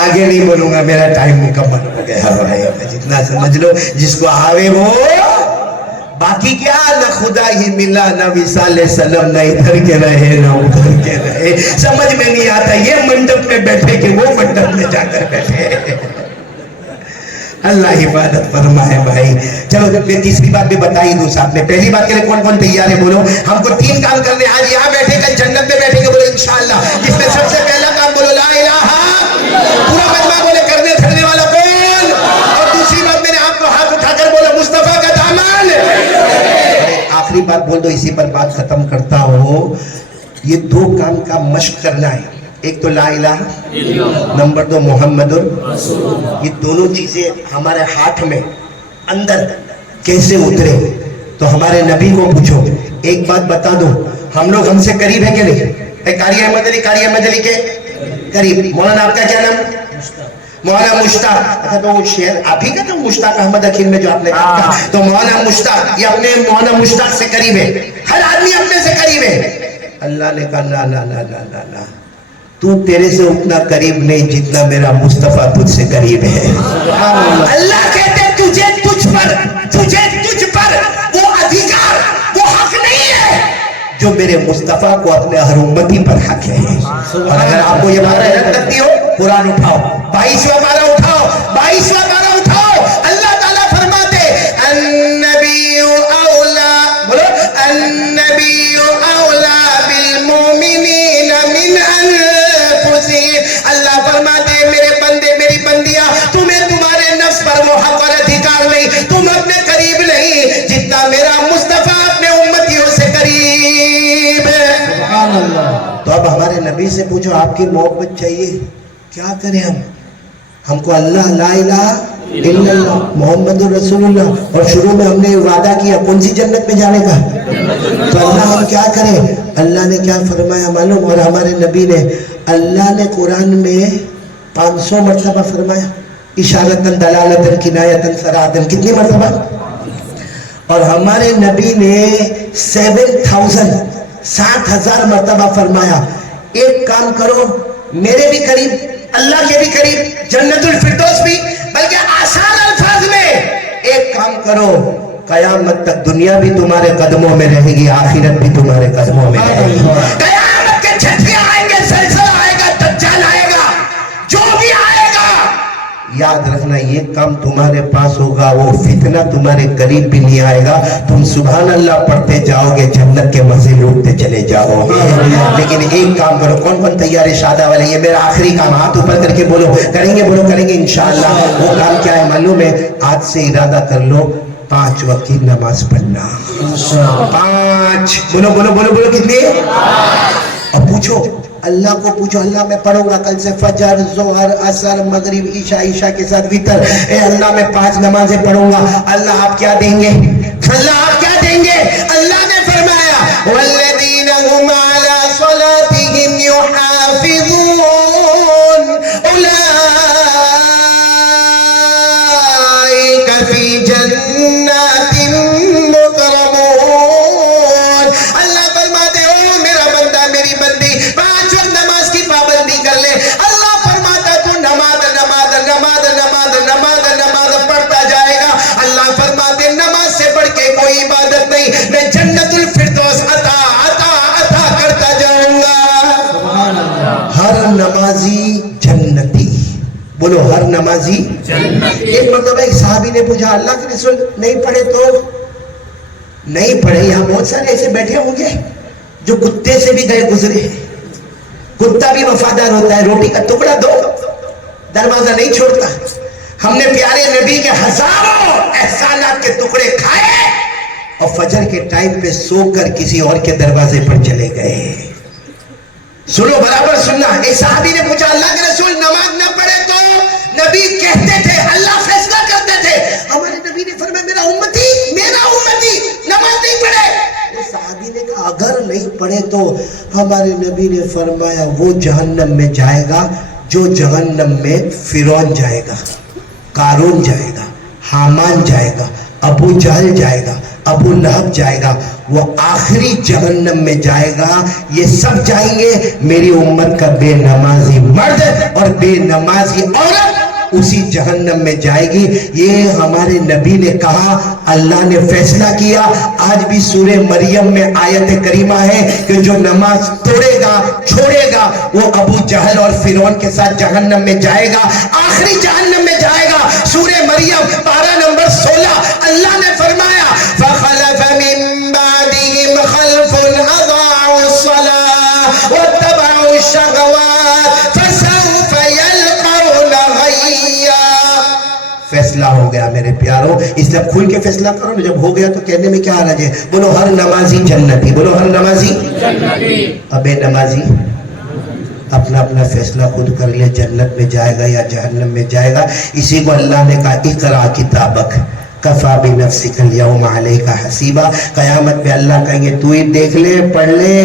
آگے نہیں بولوں گا, میرا ٹائم مکمل ہو گیا بھائی. جتنا سمجھ لو جس کو آوے وہ, باقی کیا نہ خدا ہی ملا نہ وصال سلم, نہ ادھر کے رہے نہ ادھر کے رہے. سمجھ میں نہیں آتا یہ منڈپ میں بیٹھے کہ وہ منڈپ میں جا کر بیٹھے. اللہ حفاظت فرمائے بھائی. چلو میں تیسری بات بھی بتا ہی دوں صاحب میں. پہلی بات کے لیے کون کون تیار ہے بولو. ہم کو 3 کام کرنے, آج یہاں بیٹھے کل جنت میں بیٹھیں گے بولو انشاءاللہ. جس میں سب سے پہلا کام بولو لا الہ, پورا مجمع بولے کرنے تھرنے والا کون. اور دوسری بات میں نے آپ کو ہاتھ اٹھا کر بولو مصطفیٰ کا دامن. آخری بات بول دو, اسی پر بات ختم کرتا ہوں. یہ 2 کام کا مشق کرنا ہے. ایک تو لا الہ, نمبر 2 محمد رسول. یہ دونوں چیزیں ہمارے ہاتھ میں اندر کیسے اترے تو ہمارے نبی کو پوچھو. ایک بات بتا دو, ہم لوگ ہم سے قریب ہیں کہ نہیں؟ قاری احمد علی کے قریب. مولانا آپ کا کیا نام؟ مولانا مشتاق. اچھا تو شعر آپ ہی کا تھا مشتاق احمد اخیل میں جو آپ نے کہا, تو مولانا مشتاق یہ اپنے مولانا مشتاق سے قریب ہے. ہر آدمی اپنے سے قریب ہے. اللہ نے کہا لا لا لا لا لا لا, تو تیرے سے اتنا قریب نہیں جتنا میرا مصطفیٰ تجھ سے قریب ہے. اللہ کہتے تجھے تجھ پر وہ ادھیکار, وہ حق نہیں ہے جو میرے مصطفیٰ کو اپنے ہر امتی پر حق ہے. اور اگر آپ کو یہ بات حیرت لگتی ہو, قرآن اٹھاؤ 22واں پارہ اٹھاؤ, 22واں پارہ اٹھاؤ. اللہ تعالیٰ فرماتے النبی اولا, بولو النبی اولا بالمؤمنین من اللہ فرماتے میرے بندے میری بندیاں, تمہیں تمہارے نفس پر وہ حق اور ادھیکار نہیں, تم اپنے قریب نہیں جتنا میرا مصطفیٰ اپنے امتیوں سے قریب ہے. سبحان اللہ. تو اب ہمارے نبی سے پوچھو آپ کی محبت چاہیے, کیا کریں ہم کو اللہ لا الہ الا اللہ محمد رسول اللہ, اور شروع میں ہم نے وعدہ کیا کون سی جنت میں جانے کا, تو اللہ ہم کیا کریں. اللہ نے کیا فرمایا معلوم, اور ہمارے نبی نے, اللہ نے قرآن میں 500 مرتبہ فرمایا اشارتاً دلالتاً کنایتاً صراحتاً. کتنی مرتبہ؟ اور ہمارے نبی نے 7,000 مرتبہ فرمایا ایک کام کرو, میرے بھی قریب, اللہ کے بھی قریب, جنت الفردوس بھی, بلکہ آسان الفاظ میں ایک کام کرو, قیامت تک دنیا بھی تمہارے قدموں میں رہے گی, آخرت بھی تمہارے قدموں میں رہے گی. قیامت کے جھٹکے آئیں گے, زلزلہ آئے گا, دجال آئے گا, جو بھی آئے گا, یاد رکھنا یہ کام تمہارے پاس ہوگا, وہ فتنہ تمہارے قریب بھی نہیں آئے گا. تم سبحان اللہ پڑھتے جاؤ گے, جنت کے مزے لوٹتے چلے جاؤ گے. لیکن ایک کام کرو, کون کون تیار ہے شادہ والے, یہ میرا آخری کام, ہاتھ اوپر کر کے بولو کریں گے, بولو کریں گے انشاءاللہ. وہ کام کیا ہے معلوم ہے, آج سے ارادہ کر لو 5 وقت کی نماز پڑھنا. 5, بولو بولو بولو بولو کتنی. اور پوچھو اللہ کو, پوچھو اللہ میں پڑھوں گا کل سے فجر, ظہر, عصر, مغرب, عشاء, عشاء کے ساتھ وتر, اے اللہ میں 5 نمازیں پڑھوں گا, اللہ آپ کیا دیں گے, اللہ آپ کیا دیں گے. اللہ نے فرمایا والذین هم علی صلاتهم یحافظون اولئک فی جنات مکرمون. اللہ فرماتے ہو میرا بندہ میری بندی 5 وقت نماز کی پابندی کر لے. اللہ فرماتا تو نماز نماز نماز نماز نماز نماز پڑھتا جائے گا. اللہ فرماتے نماز سے بڑھ کے کوئی عبادت نہیں, میں جنت الفردوس عطا عطا عطا کرتا جاؤں گا. ہر نمازی جنتی, بولو ہر نمازی جنتی. ایک مرتبہ ایک صحابی نے پوچھا اللہ کے رسول نہیں پڑھے تو, نہیں پڑھے, یہاں بہت سارے ایسے بیٹھے ہوں گے جو کتے سے بھی گئے گزرے, کتا بھی وفادار ہوتا ہے, روٹی کا ٹکڑا دو دروازہ نہیں چھوڑتا. ہم نے پیارے نبی کے ہزاروں احسانات کے ٹکڑے کھائے اور فجر کے ٹائم پہ سو کر کسی اور کے دروازے پر چلے گئے. سنو برابر سننا. ایک صحابی نے پوچھا اللہ کے رسول نماز نہ پڑھے تو, نبی کہتے تھے اللہ فیصلہ کرتے تھے. ہمارے نبی نے فرمایا میرا امتی نماز نہیں پڑھے. صحابی نے کہا اگر نہیں پڑھے تو, ہمارے نبی نے فرمایا وہ جہنم میں جائے گا جو جہنم میں فرعون جائے گا, قارون جائے گا, حامان جائے گا, ابو جہل جائے گا, ابو لہب جائے گا, وہ آخری جہنم میں جائے گا. یہ سب جائیں گے, میری امت کا بے نمازی مرد اور بے نمازی عورت اسی جہنم میں جائے گی. یہ ہمارے نبی نے کہا, اللہ نے فیصلہ کیا. آج بھی سورہ مریم میں آیت کریمہ ہے کہ جو نماز توڑے گا, چھوڑے گا, وہ ابو جہل اور فرعون کے ساتھ جہنم میں جائے گا, آخری جہنم میں جائے گا. سورہ مریم پارہ نمبر 16 اللہ نے فرمایا فَخَلَفَ مِن بَعْدِهِمْ خَلْفٌ أَضَاعُوا الصَّلَاةَ وَاتَّبَعُوا الشَّهَوَاتِ فَسَوْفَ يَلْقَوْنَ غَيًّا. فیصلہ ہو گیا میرے پیارو, اس لیے کھل کے فیصلہ کرو نا. جب ہو گیا تو کہنے میں کیا حرج ہے؟ بولو ہر نمازی جنتی, بولو ہر نمازی جنتی. ابے نمازی اپنا اپنا فیصلہ خود کر لے, جنت میں جائے گا یا جہنم میں جائے گا. اسی کو اللہ نے کہا اقرا کتابک کفا بنفسک اليوم علیک حسیبا. قیامت میں اللہ کہیں گے تو ہی دیکھ لے, پڑھ لے.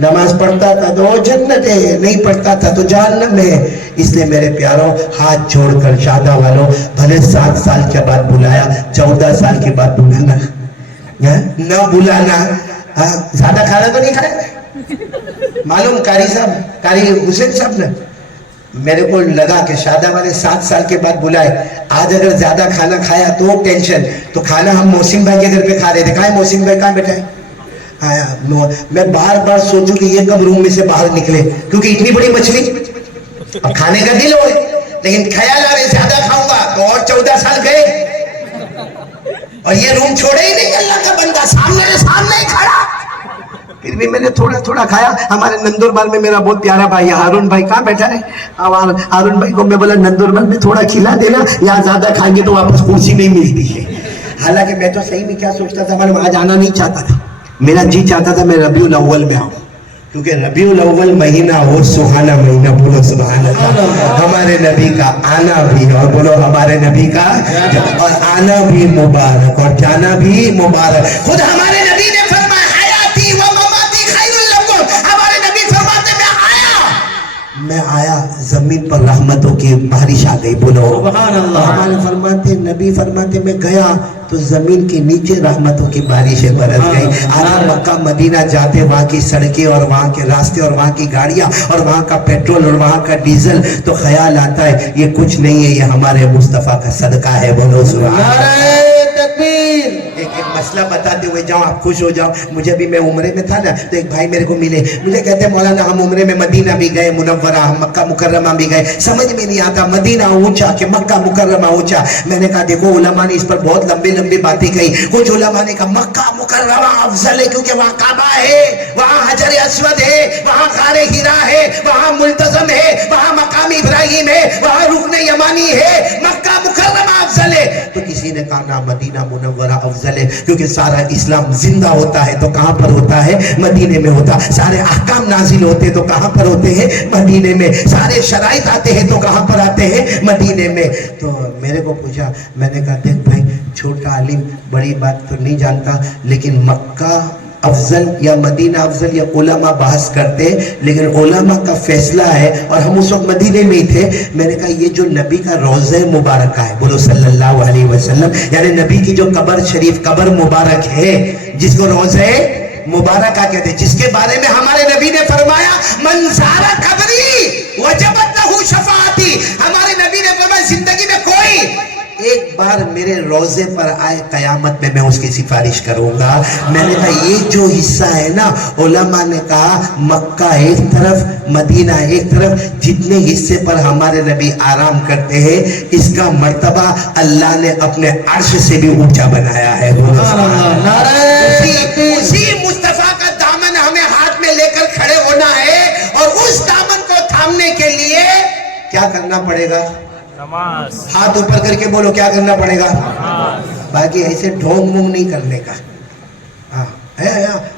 نماز پڑھتا تھا تو جنت ہے, نہیں پڑھتا تھا تو جہنم ہے. اس لیے میرے پیاروں ہاتھ جوڑ کر شادہ والوں, بھلے 7 سال کے بعد بلایا, 14 سال کے بعد بلانا نہ بلانا. زیادہ کھانا تو نہیں کھایا معلوم. قاری صاحب, قاری حسین صاحب نے میرے کو لگا کہ شادہ والے 7 سال کے بعد بلائے. آج اگر زیادہ کھانا کھایا تو ٹینشن. تو کھانا ہم محسن بھائی کے گھر پہ کھا رہے تھے. کہاں ہے محسن بھائی, کہاں بیٹھا ہے؟ آیا میں بار بار سوچوں کہ یہ کب روم میں سے باہر نکلے, کیونکہ اتنی بڑی مچھلی اب کھانے کا دل ہوئے, لیکن خیال آ رہے زیادہ کھاؤں گا تو اور 14 سال گئے. اور یہ روم چھوڑے ہی نہیں اللہ کا بندہ, سامنے ہی کھڑا. پھر بھی میں نے تھوڑا تھوڑا کھایا. ہمارے نندوربار میں میرا بہت پیارا بھائی ہارون بھائی کہاں بیٹھا ہے, ہارون بھائی کو میں بولا نندوربار میں تھوڑا کھلا دینا, یہاں زیادہ کھائیں گے تو واپس کرسی نہیں ملتی ہے. حالانکہ میں تو صحیح میں کیا سوچتا تھا, ہمارے وہاں جانا نہیں چاہتا تھا. میرا جی چاہتا تھا میں ربیع الاول میں آؤں, کیونکہ ربیع الاول مہینہ وہ سہانا مہینہ. بولو سبحان اللہ. ہمارے نبی کا آنا بھی, اور بولو ہمارے نبی کا اور آنا بھی مبارک اور جانا بھی مبارک. خود ہمارے نبی نے فرمایا حیاتی و مماتی خیر لکم. ہمارے نبی فرماتے میں آیا زمین پر رحمتوں کی بارش آ گئی. بولو سبحان اللہ. ہمارے فرماتے, نبی فرماتے میں گیا تو زمین کے نیچے رحمتوں کی بارشیں برس گئی. آج مکہ مدینہ جاتے, وہاں کی سڑکیں اور وہاں کے راستے اور وہاں کی گاڑیاں اور وہاں کا پیٹرول اور وہاں کا ڈیزل, تو خیال آتا ہے یہ کچھ نہیں ہے, یہ ہمارے مصطفیٰ کا صدقہ ہے. بولو سبحان اللہ. تکبیر. ایک مسئلہ بتاتے ہوئے جاؤ, آپ خوش ہو جاؤ. مجھے بھی, میں عمرے میں تھا نا, تو ایک بھائی میرے کو ملے, مجھے کہتے ہیں مولانا ہم عمرے میں مدینہ بھی گئے, منورہ, ہم مکہ مکرمہ بھی گئے, سمجھ میں نہیں آتا مدینہ اونچا کہ مکہ مکرمہ اونچا. میں نے کہا دیکھو علماء نے اس پر بہت لمبی لمبی باتیں کہی. کچھ علماء نے کہا مکہ مکرمہ افضل ہے کیونکہ وہاں کعبہ ہے, وہاں حجر اسود ہے, وہاں غار حرا ہے, وہاں ملتزم ہے, وہاں مقام ابراہیم ہے, وہاں رکن یمانی ہے, مکہ مکرمہ افضل ہے. تو کسی نے کہا نا مدینہ منورہ افضل ہے, کیونکہ سارا اسلام زندہ ہوتا ہے تو کہاں پر ہوتا ہے؟ مدینے میں ہوتا. سارے احکام نازل ہوتے تو کہاں پر ہوتے ہیں؟ مدینے میں. سارے شرائط آتے ہیں تو کہاں پر آتے ہیں؟ مدینے میں. تو میرے کو پوچھا, میں نے کہا دیکھ بھائی, چھوٹا عالم بڑی بات تو نہیں جانتا, لیکن مکہ افضل یا مدینہ افضل یا علماء بحث کرتے, لیکن علماء کا فیصلہ ہے, اور ہم اس وقت مدینے میں ہی تھے. میں نے کہا یہ جو نبی کا روضہ مبارکہ ہے, بولو صلی اللہ علیہ وسلم, یعنی نبی کی جو قبر شریف, قبر مبارک ہے, جس کو روضہ مبارکہ کہتے, جس کے بارے میں ہمارے نبی نے فرمایا من زار قبری وجبت لہ شفاعتی. ہمارے نبی نے فرمایا زندگی میں کوئی ایک بار میرے روضے پر آئے قیامت میں اس کی سفارش کروں گا. میں نے کہا یہ جو حصہ ہے نا, علماء نے کہا مکہ ایک طرف, مدینہ ایک طرف, جتنے حصے پر ہمارے نبی آرام کرتے ہیں اس کا مرتبہ اللہ نے اپنے عرش سے بھی اونچا بنایا ہے. اسی مصطفیٰ کا دامن ہمیں ہاتھ میں لے کر کھڑے ہونا ہے, اور اس دامن کو تھامنے کے لیے کیا کرنا پڑے گا؟ نماز. ہاتھ اوپر کر کے بولو کیا کرنا پڑے گا؟ نماز. باقی ایسے ڈھونگ مونگ نہیں کرنے کا.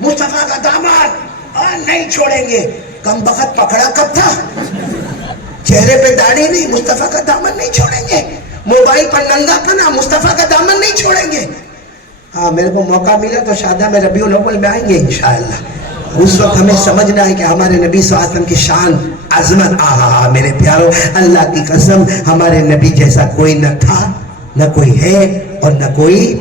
مصطفیٰ کا دامن نہیں چھوڑیں گے. کم بخت پکڑا کب تھا؟ چہرے پہ داڑھی نہیں, مصطفیٰ کا دامن نہیں چھوڑیں گے. موبائل پر ننگا پنا, مصطفیٰ کا دامن نہیں چھوڑیں گے. ہاں میرے کو موقع ملا تو شادہ میں ربیع الاول میں آئیں گے انشاءاللہ. اس وقت ہمیں سمجھنا ہے کہ ہمارے نبی صلی اللہ علیہ وسلم کی شان, عظمت. میرے پیارو, اللہ کی قسم ہمارے نبی جیسا کوئی نہ تھا, نہ کوئی ہے, اور نہ کوئی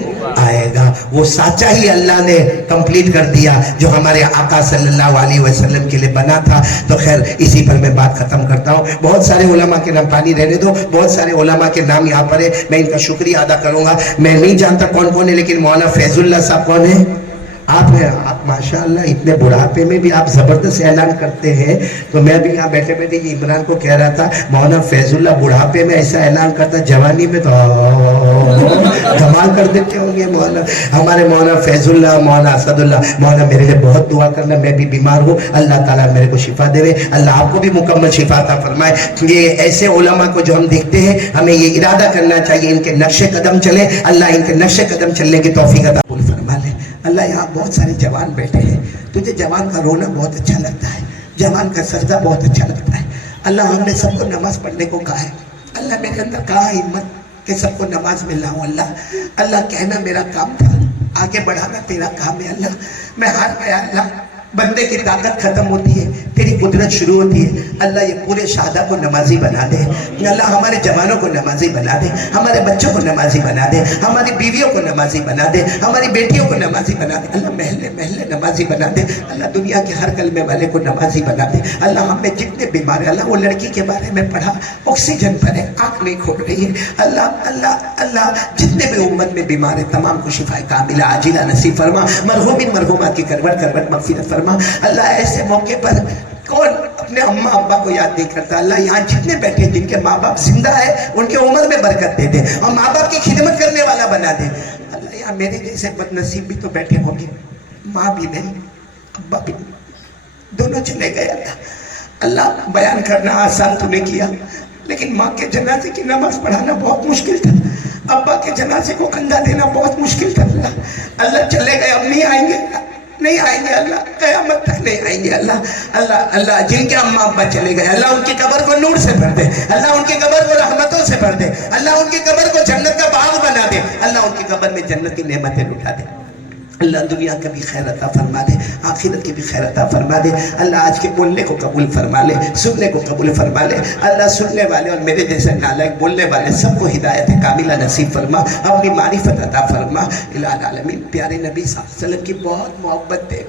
آئے گا. وہ سانچہ ہی اللہ نے کمپلیٹ کر دیا جو ہمارے آقا صلی اللہ علیہ وسلم کے لیے بنا تھا. تو خیر اسی پر میں بات ختم کرتا ہوں. بہت سارے علماء کے نام پانی رہنے دو, بہت سارے علماء کے نام یہاں پر ہے, میں ان کا شکریہ ادا کروں گا. میں نہیں جانتا کون کون ہے, لیکن مولانا فیض اللہ صاحب کون ہے؟ آپ ہیں. آپ ماشاءاللہ اتنے بڑھاپے میں بھی آپ زبردست اعلان کرتے ہیں. تو میں بھی یہاں بیٹھے بیٹھے یہ عمران کو کہہ رہا تھا مولانا فیض اللہ بڑھاپے میں ایسا اعلان کرتا, جوانی میں تو کمال کر دیتے ہوں گے مولانا. ہمارے مولانا فیض اللہ, مولانا اسد اللہ, مولانا میرے لیے بہت دعا کرنا, میں بھی بیمار ہوں, اللہ تعالیٰ میرے کو شفا دے, اللہ آپ کو بھی مکمل شفا عطا فرمائے. یہ ایسے علماء کو جو ہم دیکھتے ہیں ہمیں یہ ارادہ کرنا چاہیے ان کے نقش قدم چلے, اللہ ان کے نقش قدم چلنے کی توفیق عطا فرما لے. اللہ یہاں بہت سارے جوان بیٹھے ہیں, تجھے جوان کا رونا بہت اچھا لگتا ہے, جوان کا سجدہ بہت اچھا لگتا ہے. اللہ ہم نے سب کو نماز پڑھنے کو کہا ہے, اللہ میرے اندر کہا ہمت کہ سب کو نماز میں لاؤں. اللہ کہنا میرا کام تھا, آگے بڑھانا تیرا کام ہے. اللہ میں ہار گیا. اللہ بندے کی طاقت ختم ہوتی ہے, تیری قدرت شروع ہوتی ہے. اللہ یہ پورے شہداء کو نمازی بنا دے. اللہ ہمارے جوانوں کو نمازی بنا دے, ہمارے بچوں کو نمازی بنا دے, ہماری بیویوں کو نمازی بنا دے, ہماری بیٹیوں کو نمازی بنا دے. اللہ محلے محلے نمازی بنا دے. اللہ دنیا کے ہر کلمے والے کو نمازی بنا دے. اللہ ہم میں جتنے بیمار ہیں, اللہ وہ لڑکی کے بارے میں پڑھا, آکسیجن پر ہے, آنکھ نہیں کھول رہی ہے. اللہ جتنے بھی امت میں بیمار ہیں تمام کو شفا کاملہ عاجلہ نصیب فرما. مرحومین مرحومات کی کروٹ مغفرت فرما. اللہ ایسے موقع پر کون اپنے اماں ابا کو یاد نہیں کرتا. اللہ یہاں جتنے بیٹھے جن کے ماں باپ زندہ ہے ان کے عمر میں برکت دے دے اور ماں باپ کی خدمت کرنے والا بنا دے. اللہ یہاں میرے جیسے بد نصیب بھی تو بیٹھے ہوں گے, ماں بھی نہیں ابا بھی نہیں, دونوں چلے گئے. اللہ بیان کرنا آسان تو نے کیا, لیکن ماں کے جنازے کی نماز پڑھانا بہت مشکل تھا, ابا کے جنازے کو کندھا دینا بہت مشکل تھا. اللہ چلے گئے, اب نہیں آئیں گے, نہیں آئیں گے. اللہ قیامت تک نہیں آئیں گے. اللہ جن کے اماں ابا چلے گئے, اللہ ان کی قبر کو نور سے بھر دے, اللہ ان کی قبر کو رحمتوں سے بھر دے, اللہ ان کی قبر کو جنت کا باغ بنا دے, اللہ ان کی قبر میں جنت کی نعمتیں لٹا دے. اللہ دنیا کا بھی خیر عطا فرما دے, آخرت کی بھی خیر عطا فرما دے. اللہ آج کے بولنے کو قبول فرما لے, سننے کو قبول فرما لے. اللہ سننے والے اور میرے جیسے نالائق بولنے والے سب کو ہدایت کاملہ نصیب فرما, اپنی معرفت عطا فرما. الہ العالمین پیارے نبی صلی اللہ علیہ وسلم کی بہت محبت دے.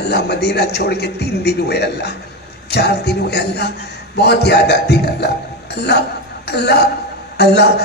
اللہ مدینہ چھوڑ کے 3 دن ہوئے, اللہ 4 دن ہوئے, اللہ بہت یاد آتی. اللہ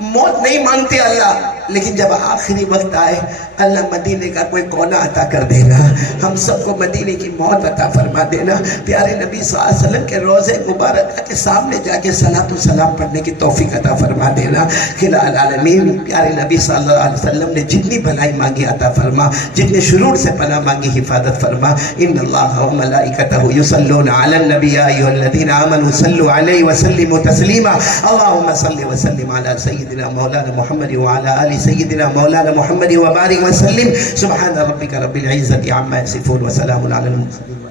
موت نہیں مانگتے اللہ, لیکن جب آخری وقت آئے اللہ مدینے کا کوئی کونا عطا کر دینا, ہم سب کو مدینے کی موت عطا فرما دینا. پیارے نبی صلی اللہ علیہ وسلم کے روضے مبارکہ کے سامنے جا کے صلاۃ و سلام پڑھنے کی توفیق عطا فرما دینا. الہ العالمین پیارے نبی صلی اللہ علیہ وسلم نے جتنی بھلائی مانگی عطا فرما, جتنے شرور سے پناہ مانگی حفاظت فرما. ان اللہ و ملائکتہ یصلون علی النبی یا ایھا الذین آمنوا صلوا علیہ وسلموا تسلیما. اللهم صل وسلم علی سیدنا مولانا محمد وعلی آل سیدنا مولانا محمد وبارک وسلم. سبحان ربک رب العزت عما یصفون وسلام علی المرسلین.